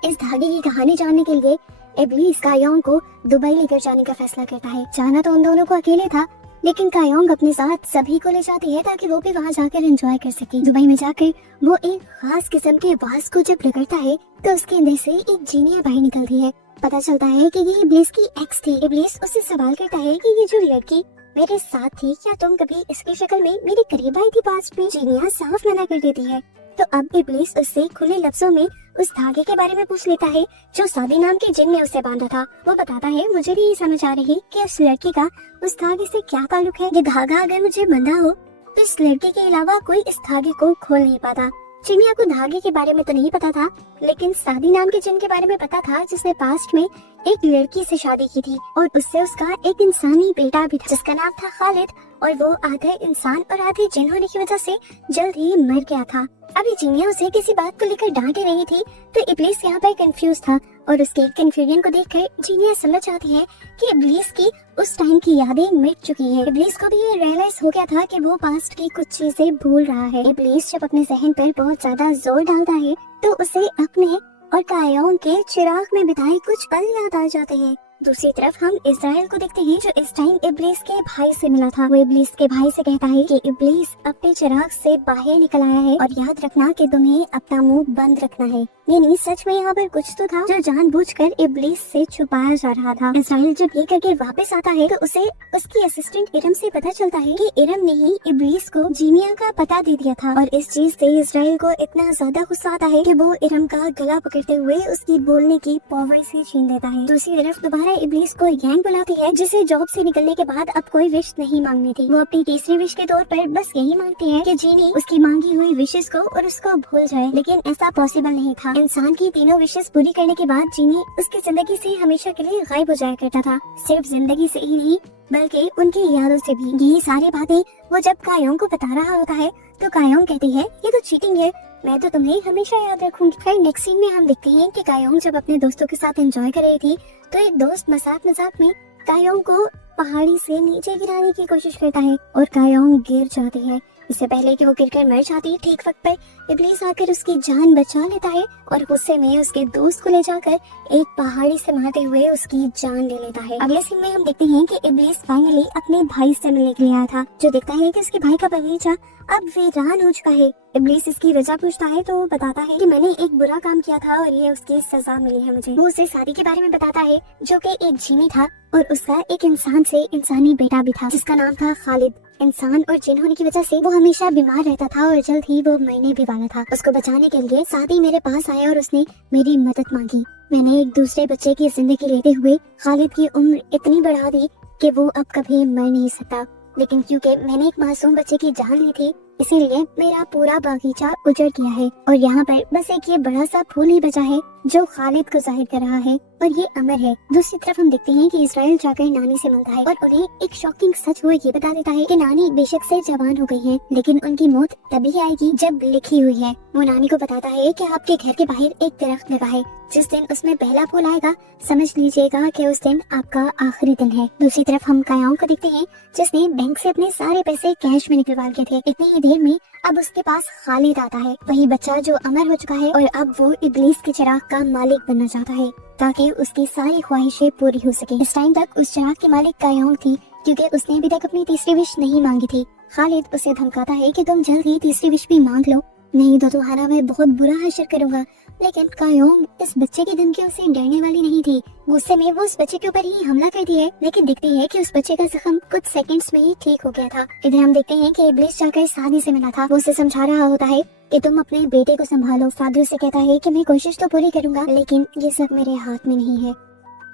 इस धागे की कहानी जानने के लिए इब्लीस कायोंग को दुबई लेकर जाने का फैसला करता है। जाना तो उन दोनों को अकेले था, लेकिन कायोंग अपने साथ सभी को ले जाती है ताकि वो भी वहाँ जाकर एंजॉय कर सके। दुबई में जाकर वो एक खास किस्म के वास को जब रगड़ता है तो उसके अंदर से एक जीनिया बाहर निकलती है। पता चलता है कि ये इब्लीस की एक्स थी। इब्लीस उससे सवाल करता है कि ये जो लड़की मेरे साथ थी, क्या तुम कभी इसकी शक्ल में मेरे करीब आई थी पास्ट में? जीनिया साफ मना कर देती है। तो अब इब्लीस उससे खुले लफ्जों में उस धागे के बारे में पूछ लेता है जो सादी नाम के जिन ने उसे बांधा था। वो बताता है, मुझे भी ये समझ आ रही कि उस लड़की का उस धागे से क्या ताल्लुक है। ये धागा अगर मुझे बंधा हो तो इस लड़की के अलावा कोई इस धागे को खोल नहीं पाता। चिनिया को धागे के बारे में तो नहीं पता था, लेकिन सादी नाम के जिन के बारे में पता था, जिसने पास्ट में एक लड़की से शादी की थी और उससे उसका एक इंसानी बेटा भी था जिसका नाम था खालिद, और वो आधे इंसान और आधे जिन होने की वजह से जल्द ही मर गया था। अब ये जीनिया उसे किसी बात को लेकर डांटे रही थी, तो इब्लीस यहाँ पर कंफ्यूज था और उसके कंफ्यूजन को देखकर जीनिया समझ आती है कि इब्लीस की उस टाइम की यादें मिट चुकी है। इब्लीस को भी ये रियलाइज हो गया था कि वो पास्ट की कुछ चीजें भूल रहा है। इब्लीस जब अपने जहन पर बहुत ज्यादा जोर डालता है तो उसे अपने और कायोंग के चिराग में बिताए कुछ पल याद आ जाते हैं। दूसरी तरफ हम इजराइल को देखते हैं, जो इस टाइम इब्लीस के भाई से मिला था। वो इब्लीस के भाई से कहता है कि इब्लीस अपने चिराग से बाहर निकल आया है और याद रखना कि तुम्हें अपना मुंह बंद रखना है। यानी सच में यहाँ पर कुछ तो था जो जानबूझकर इब्लीस से छुपाया जा रहा था। इजराइल जब ये करके वापस आता है तो उसे उसकी असिस्टेंट इरम से पता चलता है कि इरम ने ही इब्लीस को जीनिया का पता दे दिया था, और इस चीज से इजराइल को इतना ज्यादा गुस्सा आता है कि वो इरम का गला पकड़ते हुए उसकी बोलने की पावर से छीन लेता है। दूसरी तरफ दोबारा इब्लीस को गैंग बुलाती है, जिसे जॉब से निकलने के बाद अब कोई विश नहीं मांगनी थी। वो अपनी तीसरी विश के तौर पर बस यही मांगती है कि जीनी उसकी मांगी हुई विशेस को और उसको भूल जाए, लेकिन ऐसा पॉसिबल नहीं था। इंसान की तीनों विशेष पूरी करने के बाद जीनी उसकी जिंदगी से हमेशा के लिए गायब हो जाया करता था। सिर्फ जिंदगी से ही नहीं बल्कि उनकी यादों से भी। यही सारी बातें वो जब कायोंग को बता रहा होता है तो कायोंग कहती है ये तो चीटिंग है, मैं तो तुम्हें हमेशा याद रखूंगी। फिर नेक्स्ट सीन में हम देखते हैं कि कायोंग जब अपने दोस्तों के साथ एंजॉय कर रही थी तो एक दोस्त मजाक मजाक में कायोंग को पहाड़ी से नीचे गिराने की कोशिश करता है और कायोंग गिर जाती है। इससे पहले कि वो गिरकर मर जाती, ठीक वक्त पर इब्लीस आकर उसकी जान बचा लेता है और गुस्से में उसके दोस्त को ले जाकर एक पहाड़ी से मारते हुए उसकी जान ले लेता है। अगले सीन में हम देखते हैं कि इब्लीस फाइनली अपने भाई से मिलने के लिए आया था, जो देखता है कि उसके भाई का बगीचा अब वीरान हो चुका है। इब्लीस इसकी वजह पूछता है तो वो बताता है कि मैंने एक बुरा काम किया था और ये उसकी सजा मिली है मुझे। वो उसे शादी के बारे में बताता है जो कि एक जिनी था और उसका एक इंसान से इंसानी बेटा भी था जिसका नाम था खालिद। इंसान और जिन होने की वजह से वो हमेशा बीमार रहता था और जल्द ही वो मरने भी वाला था। उसको बचाने के लिए साथी मेरे पास आया और उसने मेरी मदद मांगी। मैंने एक दूसरे बच्चे की जिंदगी लेते हुए खालिद की उम्र इतनी बढ़ा दी कि वो अब कभी मर नहीं सकता, लेकिन क्योंकि मैंने एक मासूम बच्चे की जान ली थी इसीलिए मेरा पूरा बागीचा उजड़ गया है और यहाँ पर बस एक ये बड़ा सा फूल ही बचा है जो खालिद को जाहिर कर रहा है और ये अमर है। दूसरी तरफ हम देखते हैं कि इस्राइल जाकर नानी से मिलता है और उन्हें एक शॉकिंग सच वो ये बता देता है कि नानी बेशक से जवान हो गई है लेकिन उनकी मौत तभी आएगी जब लिखी हुई है। वो नानी को बताता है कि आपके घर के बाहर एक दरख्त लगा है, जिस दिन उसमें पहला फूल आएगा समझ लीजिएगा कि उस दिन आपका आखिरी दिन है। दूसरी तरफ हम कायोंग को देखते हैं जिसने बैंक से अपने सारे पैसे कैश में निकलवा के थे। इतनी ही देर में अब उसके पास खालिद आता है, वही बच्चा जो अमर हो चुका है और अब वो इब्लीस के चिराग का मालिक बनना चाहता है ताकि उसकी सारी ख्वाहिशें पूरी हो सके। इस टाइम तक उस चिराग की मालिक कायोंग थी क्योंकि उसने अभी तक अपनी तीसरी विश नहीं मांगी थी। खालिद उसे धमकाता है कि तुम जल्द ही तीसरी विश भी मांग लो, नहीं तो तुम्हारा मैं बहुत बुरा हश्र करूंगा। लेकिन कायोंग इस बच्चे की धमकियों से डरने वाली नहीं थी। गुस्से में वो उस बच्चे के ऊपर ही हमला करती है लेकिन दिखती है कि उस बच्चे का जख्म कुछ सेकंड्स में ही ठीक हो गया था। इधर हम देखते हैं कि इब्लीस जाकर सादी से मिला था। वो उसे समझा रहा होता है कि तुम अपने बेटे को संभालो। फादर से कहता है कि मैं कोशिश तो पूरी करूंगा लेकिन ये सब मेरे हाथ में नहीं है।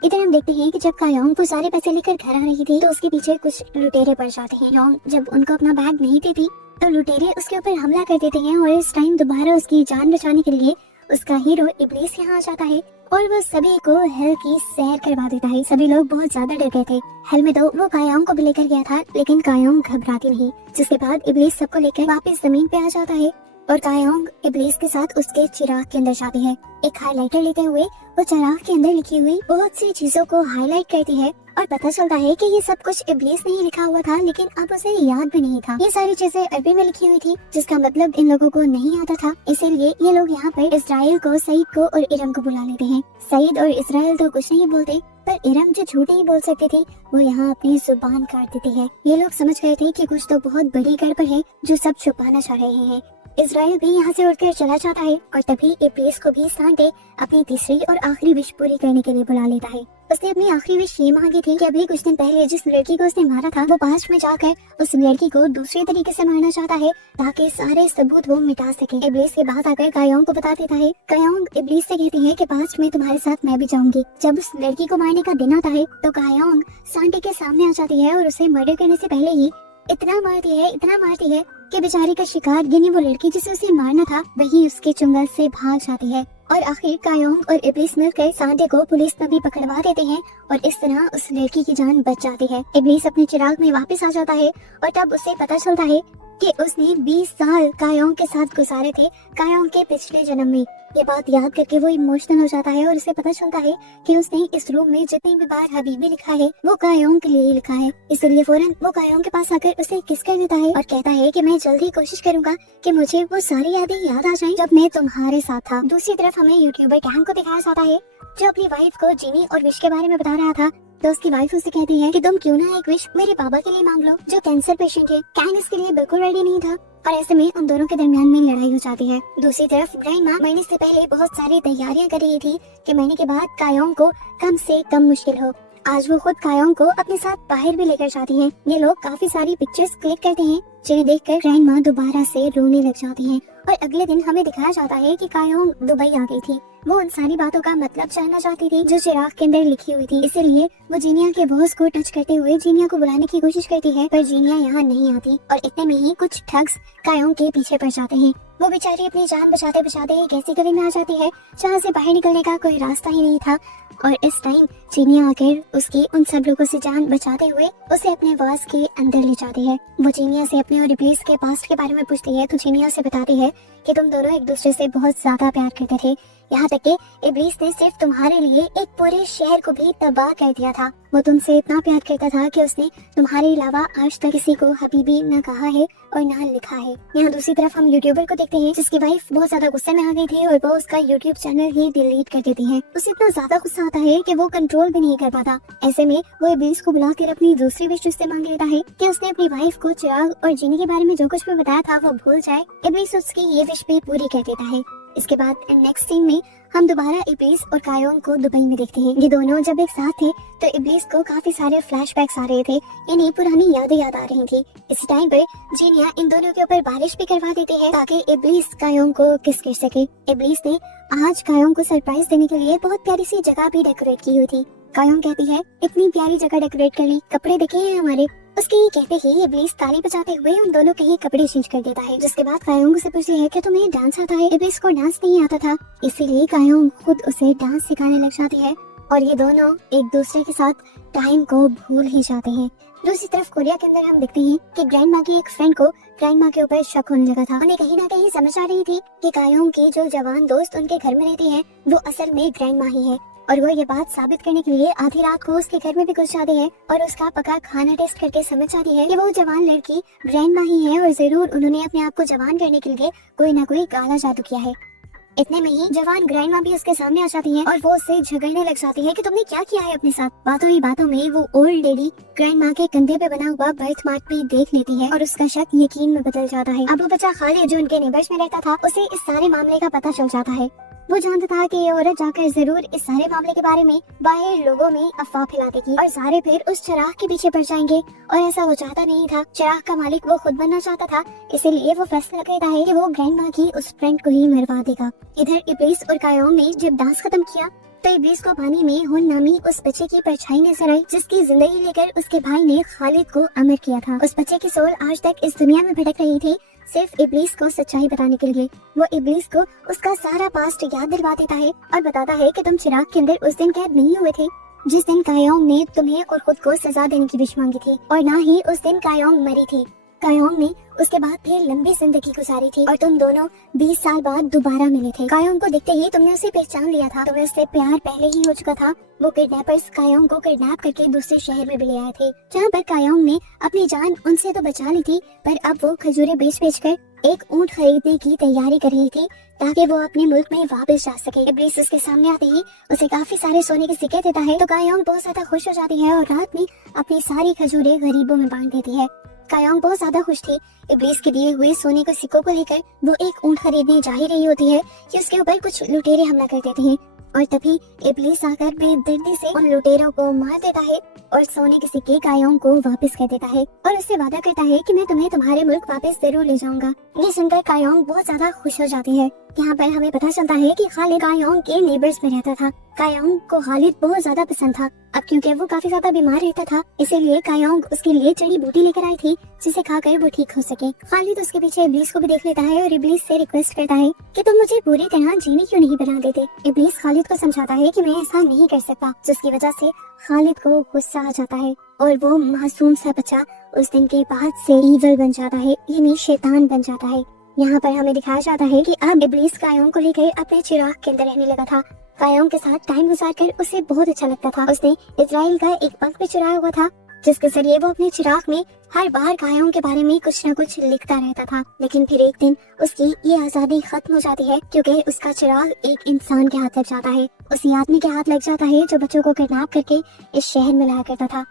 इधर हम देखते हैं कि जब कायोंग वो सारे पैसे लेकर घर आ रही थी तो उसके पीछे कुछ लुटेरे पड़ जाते हैं। योंग जब उनको अपना बैग नहीं देती तो लुटेरे उसके ऊपर हमला कर देते हैं और इस टाइम दोबारा उसकी जान बचाने के लिए उसका हीरो इब्लीस यहाँ आ जाता है और वो सभी को हेल की सैर करवा देता है। सभी लोग बहुत ज्यादा डर गए थे। हेल में तो वो कायोंग को भी लेकर गया था लेकिन कायोंग घबराती नहीं, जिसके बाद इब्लीस सबको लेकर वापस जमीन पे आ जाता है और कायोंग इब्लीस के साथ उसके चिराग के अंदर जाती है। एक हाइलाइटर लेते हुए वो चिराग के अंदर लिखी हुई बहुत सी चीजों को हाईलाइट करती है और पता चलता है कि ये सब कुछ इब्लीस ने ही लिखा हुआ था लेकिन अब उसे याद भी नहीं था। ये सारी चीजें अरबी में लिखी हुई थी जिसका मतलब इन लोगों को नहीं आता था, इसीलिए ये लोग यहाँ पर इस्राइल को, सईद को और इरम को बुला लेते हैं। सईद और इस्राइल तो कुछ नहीं बोलते पर इरम जो झूठ ही बोल सकती थी वो यहाँ अपनी जुबान काट देती है। ये लोग समझ गए थे कि कुछ तो बहुत बड़ी गड़बड़ है जो सब छुपाना चाह रहे हैं। इस्राइल भी यहाँ से उठकर चला जाता है और तभी इब्लीस को भी सांटे अपनी तीसरी और आखिरी विश पूरी करने के लिए बुला लेता है। उसने अपनी आखिरी विश ये मांगी थी कि अभी कुछ दिन पहले जिस लड़की को उसने मारा था वो पास्ट में जाकर उस लड़की को दूसरे तरीके से मारना चाहता है ताकि सारे सबूत वो मिटा सके। इब्लीस के बाद आकर कायोंग को बता देता है। कायोंग इब्लीस से कहती है कि पास्ट में तुम्हारे साथ मैं भी जाऊंगी। जब उस लड़की को मारने का दिन आता है तो कायोंग सांटे के सामने आ जाती है और उसे मर्डर करने से पहले ही इतना मारती है कि बेचारी का शिकार यानी वो लड़की जिसे उसे मारना था वही उसके चुंगल से भाग जाती है और आखिर कायोंग और इब्लीस मिलकर सांटे को पुलिस में भी पकड़वा देते हैं और इस तरह उस लड़की की जान बच जाती है। इब्लीस अपने चिराग में वापस आ जाता है और तब उसे पता चलता है कि उसने 20 साल कायोंग के साथ गुजारे थे कायोंग के पिछले जन्म में। ये बात याद करके वो इमोशनल हो जाता है और उसे पता चलता है कि उसने इस रूम में जितनी भी बार हबीबी लिखा है वो कायोंग के लिए ही लिखा है। इसलिए फौरन वो कायोंग के पास आकर उसे किस कर देता है और कहता है कि मैं जल्दी कोशिश करूंगा कि मुझे वो सारी यादें याद आ जाएं जब मैं तुम्हारे साथ था। दूसरी तरफ हमें यूट्यूबर कैंग को दिखाया जाता है जो अपनी वाइफ को जीनी और विश के बारे में बता रहा था। तो उसकी वाइफ उसे कहती है कि तुम क्यों ना एक विश मेरे पापा के लिए मांग लो जो कैंसर पेशेंट है। कैंग इसके लिए बिल्कुल रेडी नहीं था और ऐसे में उन दोनों के दरमियान में लड़ाई हो जाती है। दूसरी तरफ ग्रैंडमा मरने से पहले बहुत सारी तैयारियां कर रही थी कि मरने के बाद कायोंग को कम से कम मुश्किल हो। आज वो खुद कायोंग को अपने साथ बाहर भी लेकर जाती हैं। ये लोग काफी सारी पिक्चर्स क्लिक करते हैं जिन्हें देखकर ग्रैंडमा दोबारा से रोने लग जाती हैं और अगले दिन हमें दिखाया जाता है कि कायोंग दुबई आ गई थी। वो उन सारी बातों का मतलब जानना चाहती थी जो चिराग के अंदर लिखी हुई थी, इसीलिए वो जीनिया के बॉस को टच करते हुए जीनिया को बुलाने की कोशिश करती है पर जीनिया यहाँ नहीं आती और इतने में ही कुछ ठग्स कायोंग के पीछे पड़ जाते हैं। वो बेचारी अपनी जान बचाते बचाते एक ऐसी गली में आ जाती है जहाँ से बाहर निकलने का कोई रास्ता ही नहीं था। और इस टाइम जीनिया आकर उसकी उन सब लोगों से जान बचाते हुए उसे अपने वास के अंदर ले जाती है। वो जीनिया से अपने और इब्लीस के पास्ट के बारे में पूछती है तो जीनिया से बताती है कि तुम दोनों एक दूसरे से बहुत ज्यादा प्यार करते थे, यहाँ तक कि इब्लीस ने सिर्फ तुम्हारे लिए एक पूरे शहर को भी तबाह कर दिया था। वो तुमसे इतना प्यार करता था कि उसने तुम्हारे अलावा आज तक किसी को हबीबी न कहा है और न लिखा है। यहाँ दूसरी तरफ हम यूट्यूबर को देखते हैं जिसकी वाइफ बहुत ज्यादा गुस्से में आ गई थी और वो उसका यूट्यूब चैनल ही डिलीट कर देती है। उसे इतना ज्यादा गुस्सा आता है कि वो कंट्रोल भी नहीं कर पाता। ऐसे में वो इब्लीस को बुलाकर अपनी दूसरी विश उससे मांग लेता है कि उसने अपनी वाइफ को चिराग और जीनी के बारे में जो कुछ भी बताया था वो भूल जाए। इब्लीस उसकी ये विश भी पूरी कर देता है। इसके बाद नेक्स्ट सीन में हम दोबारा इब्लीस और कायोंग को दुबई में देखते हैं। ये दोनों जब एक साथ थे तो इब्लीस को काफी सारे फ्लैशबैक्स आ रहे थे, यानी पुरानी यादें याद आ रही थी। इसी टाइम पर जीनिया इन दोनों के ऊपर बारिश भी करवा देती है ताकि इब्लीस कायोंग को किस कर सके। इब्लीस ने आज कायोंग को सरप्राइज देने के लिए बहुत प्यारी सी जगह भी डेकोरेट की हुई थी। कायोंग कहती है इतनी प्यारी जगह डेकोरेट कर ली, कपड़े देखे हैं हमारे। उसके ये कहते ही इब्लीस ताली बजाते हुए उन दोनों के ही कपड़े चेंज कर देता है। जिसके बाद कायोंग से पूछती है कि तुम्हें डांस आता है। इब्लीस को डांस नहीं आता था, इसीलिए कायोंग खुद उसे डांस सिखाने लग जाती है और ये दोनों एक दूसरे के साथ टाइम को भूल ही जाते हैं। दूसरी तरफ कोरिया के अंदर हम देखते हैं कि ग्रैंड माँ की एक फ्रेंड को ग्रैंड माँ के ऊपर शक होने लगा था। उन्हें कहीं ना कहीं समझ आ रही थी कि कायोंग की जो जवान दोस्त उनके घर में रहती है वो असल में ग्रैंड माँ ही है और वो ये बात साबित करने के लिए आधी रात को उसके घर में भी घुस जाती है और उसका पका खाना टेस्ट करके समझ जाती है कि वो जवान लड़की ग्रैंड माँ ही है और जरूर उन्होंने अपने आप को जवान करने के लिए कोई ना कोई काला जादू किया है। इतने में ही जवान ग्रैंड माँ भी उसके सामने आ जाती है और वो उससे झगड़ने लग जाती है कि तुमने क्या किया है अपने साथ। बातों ही बातों में वो ओल्ड लेडी ग्रैंड माँ के कंधे पे बना हुआ बर्थ मार्क भी देख लेती है और उसका शक यकीन में बदल जाता है। अब वो बच्चा खालिद जो उनके नेबर्स में रहता था उसे इस सारे मामले का पता चल जाता है। वो जानता था कि ये औरत जाकर जरूर इस सारे मामले के बारे में बाहर लोगों में अफवाह फैला देगी और सारे फिर उस चिराग के पीछे पड़ जाएंगे और ऐसा वो चाहता नहीं था। चिराग का मालिक वो खुद बनना चाहता था, इसीलिए वो फैसला करता है कि वो ग्रैंड माँ की उस फ्रेंड को ही मरवा देगा। इधर इब्लीस और कायोंग ने जब डांस खत्म किया तो इब्लीस को पानी में हुन नामी उस बच्चे की परछाई नजर आई जिसकी जिंदगी लेकर उसके भाई ने खालिद को अमर किया था। उस बच्चे की सोल आज तक इस दुनिया में भटक रही थी सिर्फ इब्लीस को सच्चाई बताने के लिए। वो इब्लीस को उसका सारा पास्ट याद दिलवा देता है और बताता है कि तुम चिराग के अंदर उस दिन कैद नहीं हुए थे जिस दिन कायोंग ने तुम्हें और खुद को सजा देने की विश मांगी थी और ना ही उस दिन कायोंग मरी थी। कायोंग ने उसके बाद फिर लंबी जिंदगी गुजारी थी और तुम दोनों 20 साल बाद दोबारा मिले थे। कायोंग को देखते ही तुमने उसे पहचान लिया था, तुम्हें उससे प्यार पहले ही हो चुका था। वो किडनैपर्स कायोंग को किडनैप करके दूसरे शहर में भी ले आए थे जहाँ पर कायोंग ने अपनी जान उनसे तो बचा ली थी पर अब वो खजूरें बेच कर एक ऊंट खरीदने की तैयारी कर रही थी ताकि वो अपने मुल्क में वापस जा सके। इब्लीस उसके सामने आते ही उसे काफी सारे सोने के सिक्के देता है तो कायोंग बहुत ज्यादा खुश हो जाती है और रात में अपनी सारी खजूरें गरीबों में बांट देती है। कायोंग बहुत ज्यादा खुश थी। इब्लीस के दिए हुए सोने के सिक्कों को लेकर वो एक ऊंट खरीदने जा ही रही होती है कि उसके ऊपर कुछ लुटेरे हमला कर देते हैं और तभी इब्लीस आकर बेदर्दी से उन लुटेरों को मार देता है और सोने के सिक्के कायोंग को वापस कर देता है और उससे वादा करता है कि मैं तुम्हें तुम्हारे मुल्क वापस जरूर ले जाऊंगा। ये सुनकर कायोंग बहुत ज्यादा खुश हो जाती है। यहाँ पर हमें पता चलता है कि खालिद कायोंग के नेबर्स में रहता था। कायोंग को खालिद बहुत ज्यादा पसंद था। अब क्योंकि वो काफी ज्यादा बीमार रहता था इसीलिए कायोंग उसके लिए जड़ी बूटी लेकर आई थी जिसे खाकर वो ठीक हो सके। खालिद उसके पीछे इब्लीस को भी देख लेता है और इब्लीस से रिक्वेस्ट करता है कि तुम मुझे पूरी तरह जीनी क्यों नहीं बना देते। इब्लीस खालिद को समझाता है कि मैं ऐसा नहीं कर सकता, जिसकी वजह से खालिद को गुस्सा आ जाता है और वो मासूम सा बच्चा उस दिन के बाद से ईवल बन जाता है, यानी शैतान बन जाता है। यहाँ पर हमें दिखाया जाता है कि अब इब्लीस कायोंग को लेकर अपने चिराग के अंदर रहने लगा था। कायोंग के साथ टाइम गुजारकर उसे बहुत अच्छा लगता था। उसने इजराइल का एक पंख भी चुराया हुआ था जिसके जरिए वो अपने चिराग में हर बार कायोंग के बारे में कुछ न कुछ लिखता रहता था। लेकिन फिर एक दिन उसकी ये आजादी खत्म हो जाती है क्योंकि उसका चिराग एक इंसान के हाथ लग जाता है। उसी आदमी के हाथ लग जाता है जो बच्चों को किडनैप करके इस शहर में लाया करता था।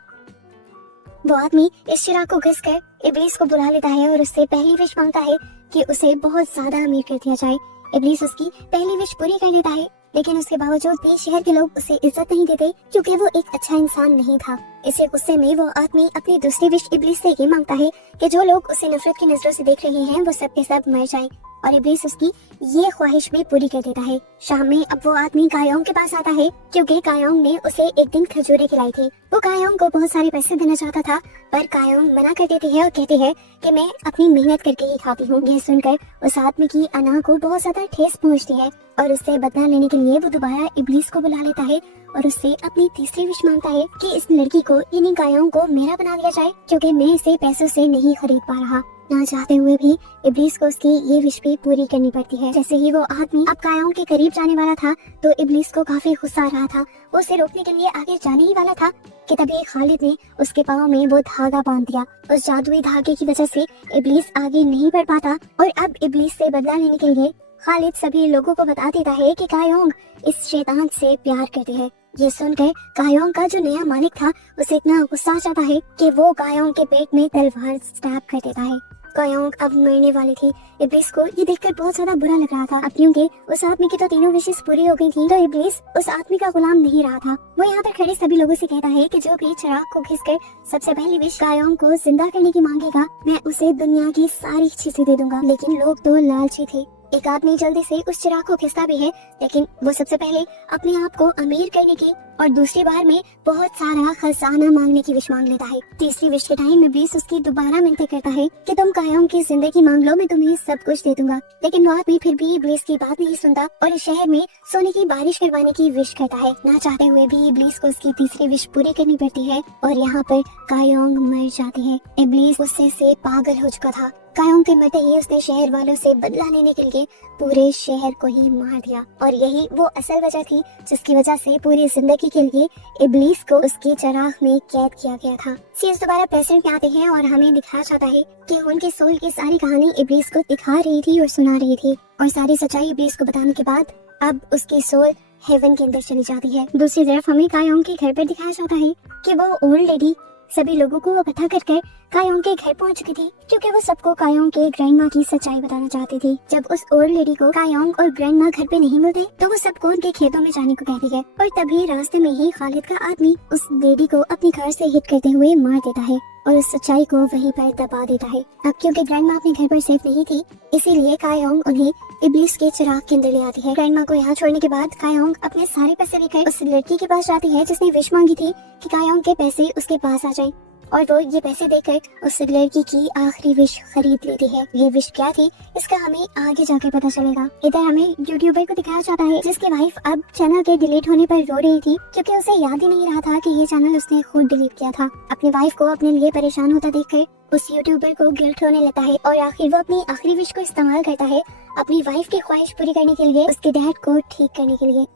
वो आदमी इस चिराग को घिस कर इब्लीस को बुला लेता है और उससे पहली विश मांगता है कि उसे बहुत ज्यादा अमीर कर दिया जाए। इब्लीस उसकी पहली विश पूरी कर देता है लेकिन उसके बावजूद भी शहर के लोग उसे इज्जत नहीं देते क्योंकि वो एक अच्छा इंसान नहीं था। इसी गुस्से में वो आदमी अपनी दूसरी विश इब्लीस से ये मांगता है कि जो लोग उसे नफरत की नजरों से देख रहे हैं वो सब के सब मर जाएं और इब्लीस उसकी ये ख्वाहिश भी पूरी कर देता है। शाम में अब वो आदमी कायोंग के पास आता है क्योंकि कायोंग ने उसे एक दिन खजूरें खिलाई थी। वो कायोंग को बहुत सारे पैसे देना चाहता था पर कायोंग मना कर देती है और कहती है कि मैं अपनी मेहनत करके ही खाती हूँ। ये सुनकर उस आदमी की अना को बहुत ज्यादा ठेस पहुँचती है और उससे बदला लेने के लिए वो दोबारा इब्लीस को बुला लेता है और उससे अपनी तीसरी विश मांगता है कि इस लड़की को यानी कायोंग को मेरा बना दिया जाए क्योंकि मैं इसे पैसों से नहीं खरीद पा रहा। ना चाहते हुए भी इब्लीस को उसकी ये विश भी पूरी करनी पड़ती है। जैसे ही वो आदमी अब कायोंग के करीब जाने वाला था तो इब्लीस को काफी गुस्सा आ रहा था। वो उसे रोकने के लिए आगे जाने ही वाला था कि तभी खालिद ने उसके पाँव में वो धागा बांध दिया। उस जादुई धागे की वजह से इब्लीस आगे नहीं बढ़ पाता और अब इब्लीस से बदला लेने के लिए खालिद सभी लोगों को बता देता है कि कायोंग इस शैतान से प्यार करते हैं। ये सुनकर कायोंग का जो नया मालिक था उसे इतना गुस्सा आ जाता है कि वो कायोंग के पेट में तलवार स्टैब कर देता है। कायोंग अब मरने वाली थी। इब्लीस को ये देखकर बहुत ज्यादा बुरा लग रहा था। अब क्योंकि उस आदमी की तो तीनों विशेष पूरी हो गई थी तो इब्लीस उस आदमी का गुलाम नहीं रहा था। वो यहाँ पर खड़े सभी लोगों से कहता है कि जो भी चिराग को घिसकर सबसे पहली विश कायोंग को जिंदा करने की मांगेगा मैं उसे दुनिया की सारी चीजें दे दूंगा। लेकिन लोग तो लालची थे। एक आदमी जल्दी से उस चिराग को खींचता भी है लेकिन वो सबसे पहले अपने आप को अमीर करने की और दूसरी बार में बहुत सारा खजाना मांगने की विश मांग लेता है। तीसरी विश के टाइम इब्लीस उसकी दोबारा मिलते करता है कि तुम कायोंग की जिंदगी मांग लो मैं तुम्हें सब कुछ दे दूंगा। लेकिन वो आदमी फिर भी इब्लीस की बात नहीं सुनता और इस शहर में सोने की बारिश करवाने की विश करता है। ना चाहते हुए भी इब्लीस को उसकी तीसरी विश पूरी करनी पड़ती है और यहाँ पर कायोंग मर जाती है। इब्लीस गुस्से से पागल हो चुका था। कायोंग के मरते ही उसने शहर वालों से बदला लेने के लिए पूरे शहर को ही मार दिया और यही वो असल वजह थी जिसकी वजह से पूरी जिंदगी के लिए इब्लीस को उसके चिराग में कैद किया गया था। सीरीज दोबारा प्रेजेंट में आते हैं और हमें दिखाया जाता है कि उनके सोल की सारी कहानी इब्लीस को दिखा रही थी और सुना रही थी और सारी सच्चाई इब्लीस को बताने के बाद अब उसकी सोल हेवन के अंदर चली जाती है। दूसरी तरफ हमें कायोंग के घर पर दिखाया जाता है कि वो ओल्ड लेडी सभी लोगों को इकट्ठा कर कायोंग के घर पहुंच चुकी थी क्योंकि वो सबको कायोंग के ग्रैंडमा की सच्चाई बताना चाहती थी। जब उस ओल्ड लेडी को कायोंग और ग्रैंडमा घर पे नहीं मिलते तो वो सबको उनके खेतों में जाने को कहती है और तभी रास्ते में ही खालिद का आदमी उस लेडी को अपनी कार से हिट करते हुए मार देता है और उस सच्चाई को वहीं पर दबा देता है। अब क्योंकि ग्रैंडमा अपने घर पर सेफ नहीं थी इसीलिए कायोंग उन्हें इब्लीस के चिराग के अंदर ले आती है। ग्रैंडमा को यहाँ छोड़ने के बाद कायोंग अपने सारे पैसे लेकर उस लड़की के पास जाती है जिसने विश मांगी थी कि कायोंग के पैसे उसके पास आ जाएं और वो ये पैसे देकर उस लड़की की आखिरी विश खरीद लेती है। ये विश क्या थी इसका हमें आगे जाकर पता चलेगा। इधर हमें यूट्यूबर को दिखाया जाता है जिसकी वाइफ अब चैनल के डिलीट होने पर रो रही थी क्योंकि उसे याद ही नहीं रहा था कि ये चैनल उसने खुद डिलीट किया था। अपनी वाइफ को अपने लिए परेशान होता देखकर उस यूट्यूबर को गिल्ट होने लगता है और आखिर वो अपनी आखिरी विश को इस्तेमाल करता है अपनी वाइफ की ख्वाहिश पूरी करने के लिए, उसके डैड को ठीक करने के लिए।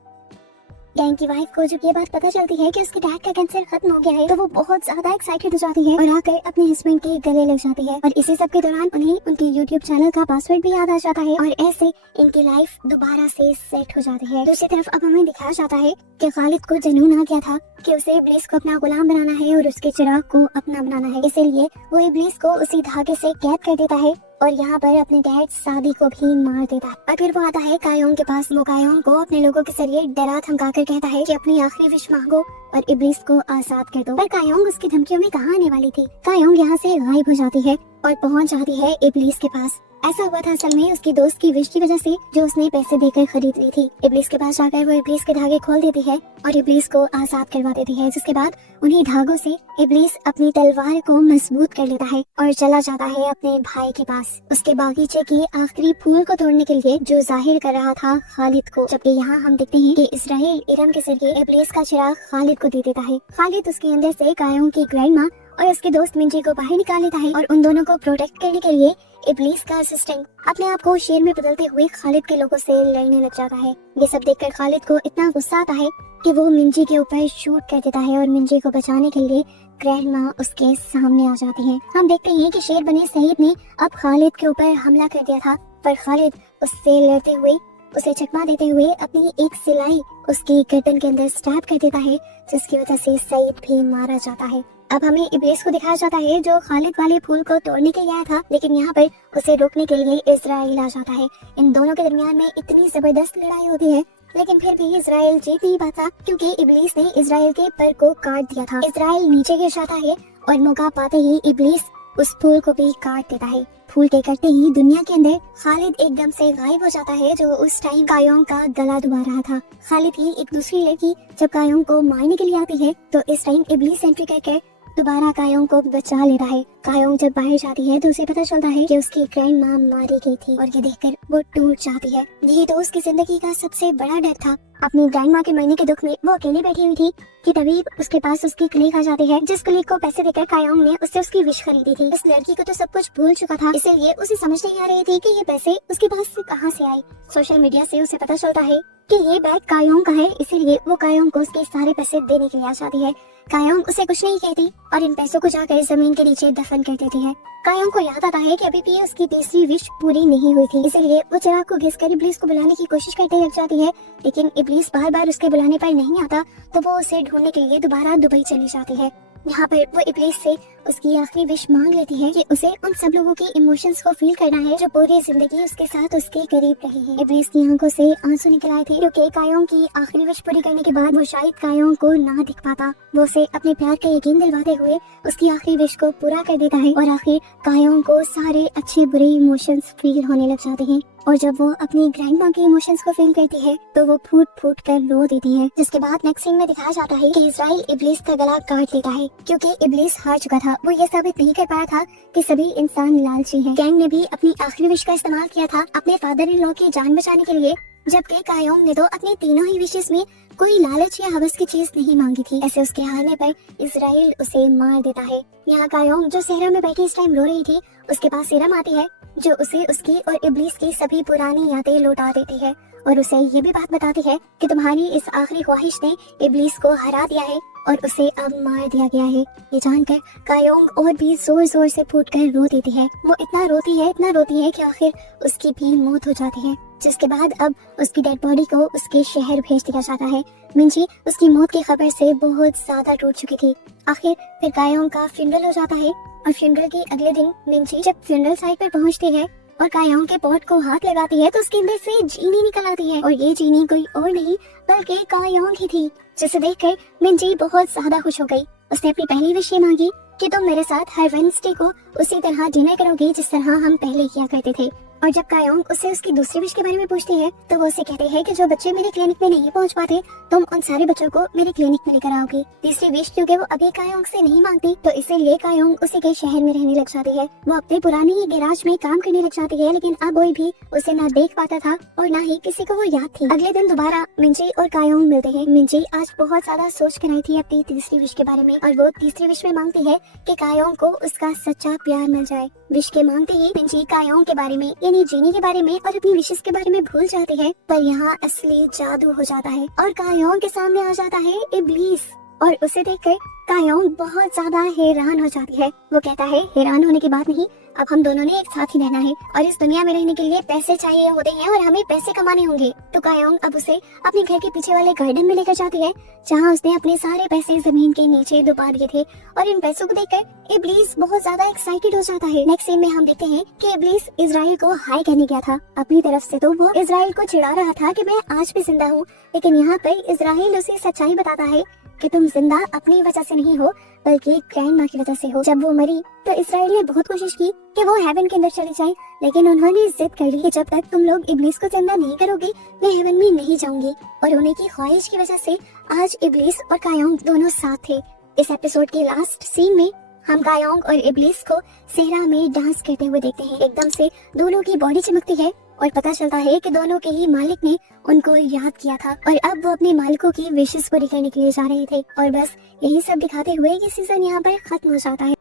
गैंग की वाइफ को जब ये बात पता चलती है कि उसके डैड का कैंसर खत्म हो गया है तो वो बहुत ज्यादा एक्साइटेड हो जाती है और आकर अपने हस्बैंड के गले लग जाती है और इसी सब के दौरान उन्हें उनके यूट्यूब चैनल का पासवर्ड भी याद आ जाता है और ऐसे इनकी लाइफ दोबारा से सेट हो जाती है। दूसरी तरफ अब हमें दिखाया जाता है कि खालिद को जुनून आ गया था कि उसे इब्लीस को अपना गुलाम बनाना है और उसके चिराग को अपना बनाना है। इसीलिए वो इब्लीस को उसी धागे से कैद कर देता है और यहाँ पर अपने डैड सादी को भी मार देता है। और फिर वो आता है कायोंग के पास। वो कायोंग को अपने लोगों के जरिए डरा धमका कर कहता है कि अपनी आखिरी विश मांगो और इब्लीस को आजाद कर दो। पर कायोंग उसकी धमकियों में कहाँ आने वाली थी। कायोंग यहाँ से गायब हो जाती है और पहुँच जाती है इब्लीस के पास। ऐसा हुआ था असल में उसकी दोस्त की विश की वजह से जो उसने पैसे देकर खरीद ली थी। इब्लीस के पास जाकर वो इब्लीस के धागे खोल देती है और इब्लीस को आजाद करवा देती है, जिसके बाद उन्हीं धागों से इब्लीस अपनी तलवार को मजबूत कर लेता है और चला जाता है अपने भाई के पास उसके बागीचे के आखिरी फूल को तोड़ने के लिए जो जाहिर कर रहा था खालिद को। जबकि यहाँ हम देखते हैं कि इस्राइल इरम के जरिए इब्लीस का चिराग खालिद को दे देता है। खालिद उसके अंदर से कायोंग की ग्रैंडमा और उसके दोस्त मिंजी को बाहर निकाल लेता है और उन दोनों को प्रोटेक्ट करने के लिए इब्लीस का असिस्टेंट अपने आप को शेर में बदलते हुए खालिद के लोगों से लड़ने लग जाता है। ये सब देखकर खालिद को इतना गुस्सा आता है कि वो मिंजी के ऊपर शूट कर देता है और मिंजी को बचाने के लिए ग्रैंडमा उसके सामने आ जाती है। हम देखते हैं कि शेर बने सईद ने अब खालिद के ऊपर हमला कर दिया था, पर खालिद उससे लड़ते हुए उसे चकमा देते हुए अपनी एक सिलाई उसकी गर्दन के अंदर स्टैब कर देता है, जिसकी वजह से सईद भी मारा जाता है। अब हमें इब्लीस को दिखाया जाता है जो खालिद वाले फूल को तोड़ने के लिए आया था, लेकिन यहाँ पर उसे रोकने के लिए इजराइल आ जाता है। इन दोनों के दरमियान में इतनी जबरदस्त लड़ाई होती है, लेकिन फिर भी इजराइल जीत नहीं पाता क्योंकि इब्लीस ने इजराइल के पर को काट दिया था। इजराइल नीचे गिर जाता है और मौका पाते ही इब्लीस उस फूल को भी काट देता है। फूल के कटते ही दुनिया के अंदर खालिद एकदम से गायब हो जाता है, जो उस टाइम कायोंग का गला दबा रहा था। खालिद की एक दूसरी लड़की जब कायोंग को मारने के लिए आती है तो इस टाइम इब्लीस एंट्री करके दोबारा कायोंग को बचा लेता है। कायोंग जब बाहर जाती है तो उसे पता चलता है कि उसकी ग्रैंड माँ मारी गई थी और ये देखकर वो टूट जाती है। यही तो उसकी जिंदगी का सबसे बड़ा डर था। अपनी ग्रैंड माँ के मरने के दुख में वो अकेली बैठी हुई थी कि तभी उसके पास उसकी कलीग आ जाती है, जिस कलीग को पैसे देकर कायोंग ने उससे उसकी विश खरीदी थी। इस लड़की को तो सब कुछ भूल चुका था, इसीलिए उसे समझ नहीं आ रही थी कि ये पैसे उसके पास से कहाँ से आए। सोशल मीडिया से उसे पता चलता है कि ये बैग कायोंग का है, इसीलिए वो कायोंग को उसके सारे पैसे देने के लिए आ जाती है। कायोंग उसे कुछ नहीं कहती और इन पैसों को जाकर जमीन के नीचे दफन कर देती है। कायोंग को याद आता है कि अभी भी उसकी तीसरी विश पूरी नहीं हुई थी, इसीलिए वो चिराग को घिसकर इब्लीस को बुलाने की कोशिश करने लग जाती है, लेकिन इब्लीस बार बार उसके बुलाने पर नहीं आता, तो वो उसे ढूंढने के लिए दोबारा दुबई चली जाती है। यहाँ पर वो इब्लीस से उसकी आखिरी विश मांग लेती है कि उसे उन सब लोगों की इमोशंस को फील करना है जो पूरी जिंदगी उसके साथ उसके करीब रहे हैं। इब्लीस की आंखों से आंसू निकल आए थे क्योंकि कायोंग की आखिरी विश पूरी करने के बाद वो शायद कायोंग को ना दिख पाता। वो उसे अपने प्यार का यकीन दिलवाते हुए उसकी आखिरी विश को पूरा कर देता है और आखिर कायोंग को सारे अच्छे बुरे इमोशंस फील होने लग जाते हैं। और जब वो अपनी ग्रैंड माँ के इमोशंस को फील करती है तो वो फूट फूट कर रो देती है। जिसके बाद नेक्स्ट सीन में दिखाया जाता है कि इज़राइल इब्लीस का गला काट लेता है क्योंकि इब्लीस हार चुका था। वो ये साबित नहीं कर पाया था कि सभी इंसान लालची हैं। गैंग ने भी अपनी आखिरी विश का इस्तेमाल किया था अपने फादर इन लॉ की जान बचाने के लिए, जबकि कायोंग ने तो अपनी तीनों ही विशेष में कोई लालच या हवस की चीज नहीं मांगी थी। ऐसे उसके हारने पर इज़राइल उसे मार देता है। यहाँ कायोंग जो सेहरा में बैठी इस टाइम रो रही थी, उसके पास सीरम आती है जो उसे उसकी और इब्लीस की सभी पुरानी यादें लौटा देती है और उसे ये भी बात बताती है कि तुम्हारी इस आखिरी ख्वाहिश ने इब्लीस को हरा दिया है और उसे अब मार दिया गया है। ये जानकर कायोंग और भी जोर जोर से फूटकर रो देती है। वो इतना रोती है कि आखिर उसकी भी मौत हो जाती है। जिसके बाद अब उसकी डेड बॉडी को उसके शहर भेज दिया जाता है। मिंजी उसकी मौत की खबर से बहुत ज्यादा टूट चुकी थी। आखिर फिर कायोंग का फ्यूनरल हो जाता है और फ्यूनरल के अगले दिन मिंजी जब फ्यूनरल साइट पर पहुंचती है और कायोंग के पॉट को हाथ लगाती है तो उसके अंदर से जीनी निकल आती है और ये जीनी कोई और नहीं बल्कि कायोंग ही थी, जिसे देखकर मिंजी बहुत ज्यादा खुश हो गई। उसने अपनी पहली विश ये मांगी कि तुम मेरे साथ हर वेडनेसडे को उसी तरह डिनर करोगे जिस तरह हम पहले किया करते थे। और जब कायोंग उससे उसकी दूसरी विश के बारे में पूछती है तो वो उसे कहते हैं कि जो बच्चे मेरे क्लिनिक में नहीं पहुंच पाते तुम उन सारे बच्चों को मेरे क्लिनिक में लेकर आओगी। तीसरी विश क्योंकि वो अभी कायोंग से नहीं मांगती तो इसीलिए कायोंग उसी के शहर में रहने लग जाती है। वो अपने पुरानी ही गैराज में काम करने लग जाती है, लेकिन अब कोई भी उसे ना देख पाता था और ना ही किसी को वो याद थी। अगले दिन दोबारा मिंजी और कायोंग मिलते हैं। मिंजी आज बहुत ज्यादा सोच कर आई थी अपनी तीसरी विश के बारे में और वो तीसरी विश में मांगती है कि कायोंग को उसका सच्चा प्यार मिल जाए। विश के मांगते ही मिंजी कायोंग के बारे में यानी जीनी के बारे में और अपनी विशेष के बारे में भूल जाती है, पर यहाँ असली जादू हो जाता है और कायोंग के सामने आ जाता है इब्लीस और उसे देखकर कायोंग बहुत ज्यादा हैरान हो जाती है। वो कहता है हैरान होने की बात नहीं, अब हम दोनों ने एक साथ ही रहना है और इस दुनिया में रहने के लिए पैसे चाहिए होते हैं और हमें पैसे कमाने होंगे। तो कायोंग अब उसे अपने घर के पीछे वाले गार्डन में लेकर जाती है जहाँ उसने अपने सारे पैसे जमीन के नीचे डुबा दिए थे और इन पैसों को देखकर इब्लीस बहुत ज्यादा एक्साइटेड हो जाता है। नेक्स्ट सीन में हम देखते हैं कि इब्लीस इज़राइल को हाई कहने गया था अपनी तरफ से, तो वो इज़राइल को चिढ़ा रहा था कि मैं आज भी जिंदा हूँ, लेकिन यहाँ पर इज़राइल उसे सच्चाई बताता है कि तुम जिंदा अपनी वजह से नहीं हो बल्कि ग्रैंड माँ की वजह से हो। जब वो मरी तो इज़राइल ने बहुत कोशिश की कि वो हेवन के अंदर चली जाए, लेकिन उन्होंने जिद कर ली कि जब तक तुम लोग इब्लीस को जिंदा नहीं करोगे मैं हेवन में नहीं जाऊंगी। और उन्हीं की ख्वाहिश की वजह से आज इब्लीस और कायोंग दोनों साथ थे। इस एपिसोड के लास्ट सीन में हम कायोंग और इब्लीस को सेहरा में डांस करते हुए देखते हैं। एकदम से दोनों की बॉडी चमकती है और पता चलता है कि दोनों के ही मालिक ने उनको याद किया था और अब वो अपने मालिकों की विशेष पूरी करने के लिए जा रहे थे। और बस यही सब दिखाते हुए ये सीजन यहाँ पर खत्म हो जाता है।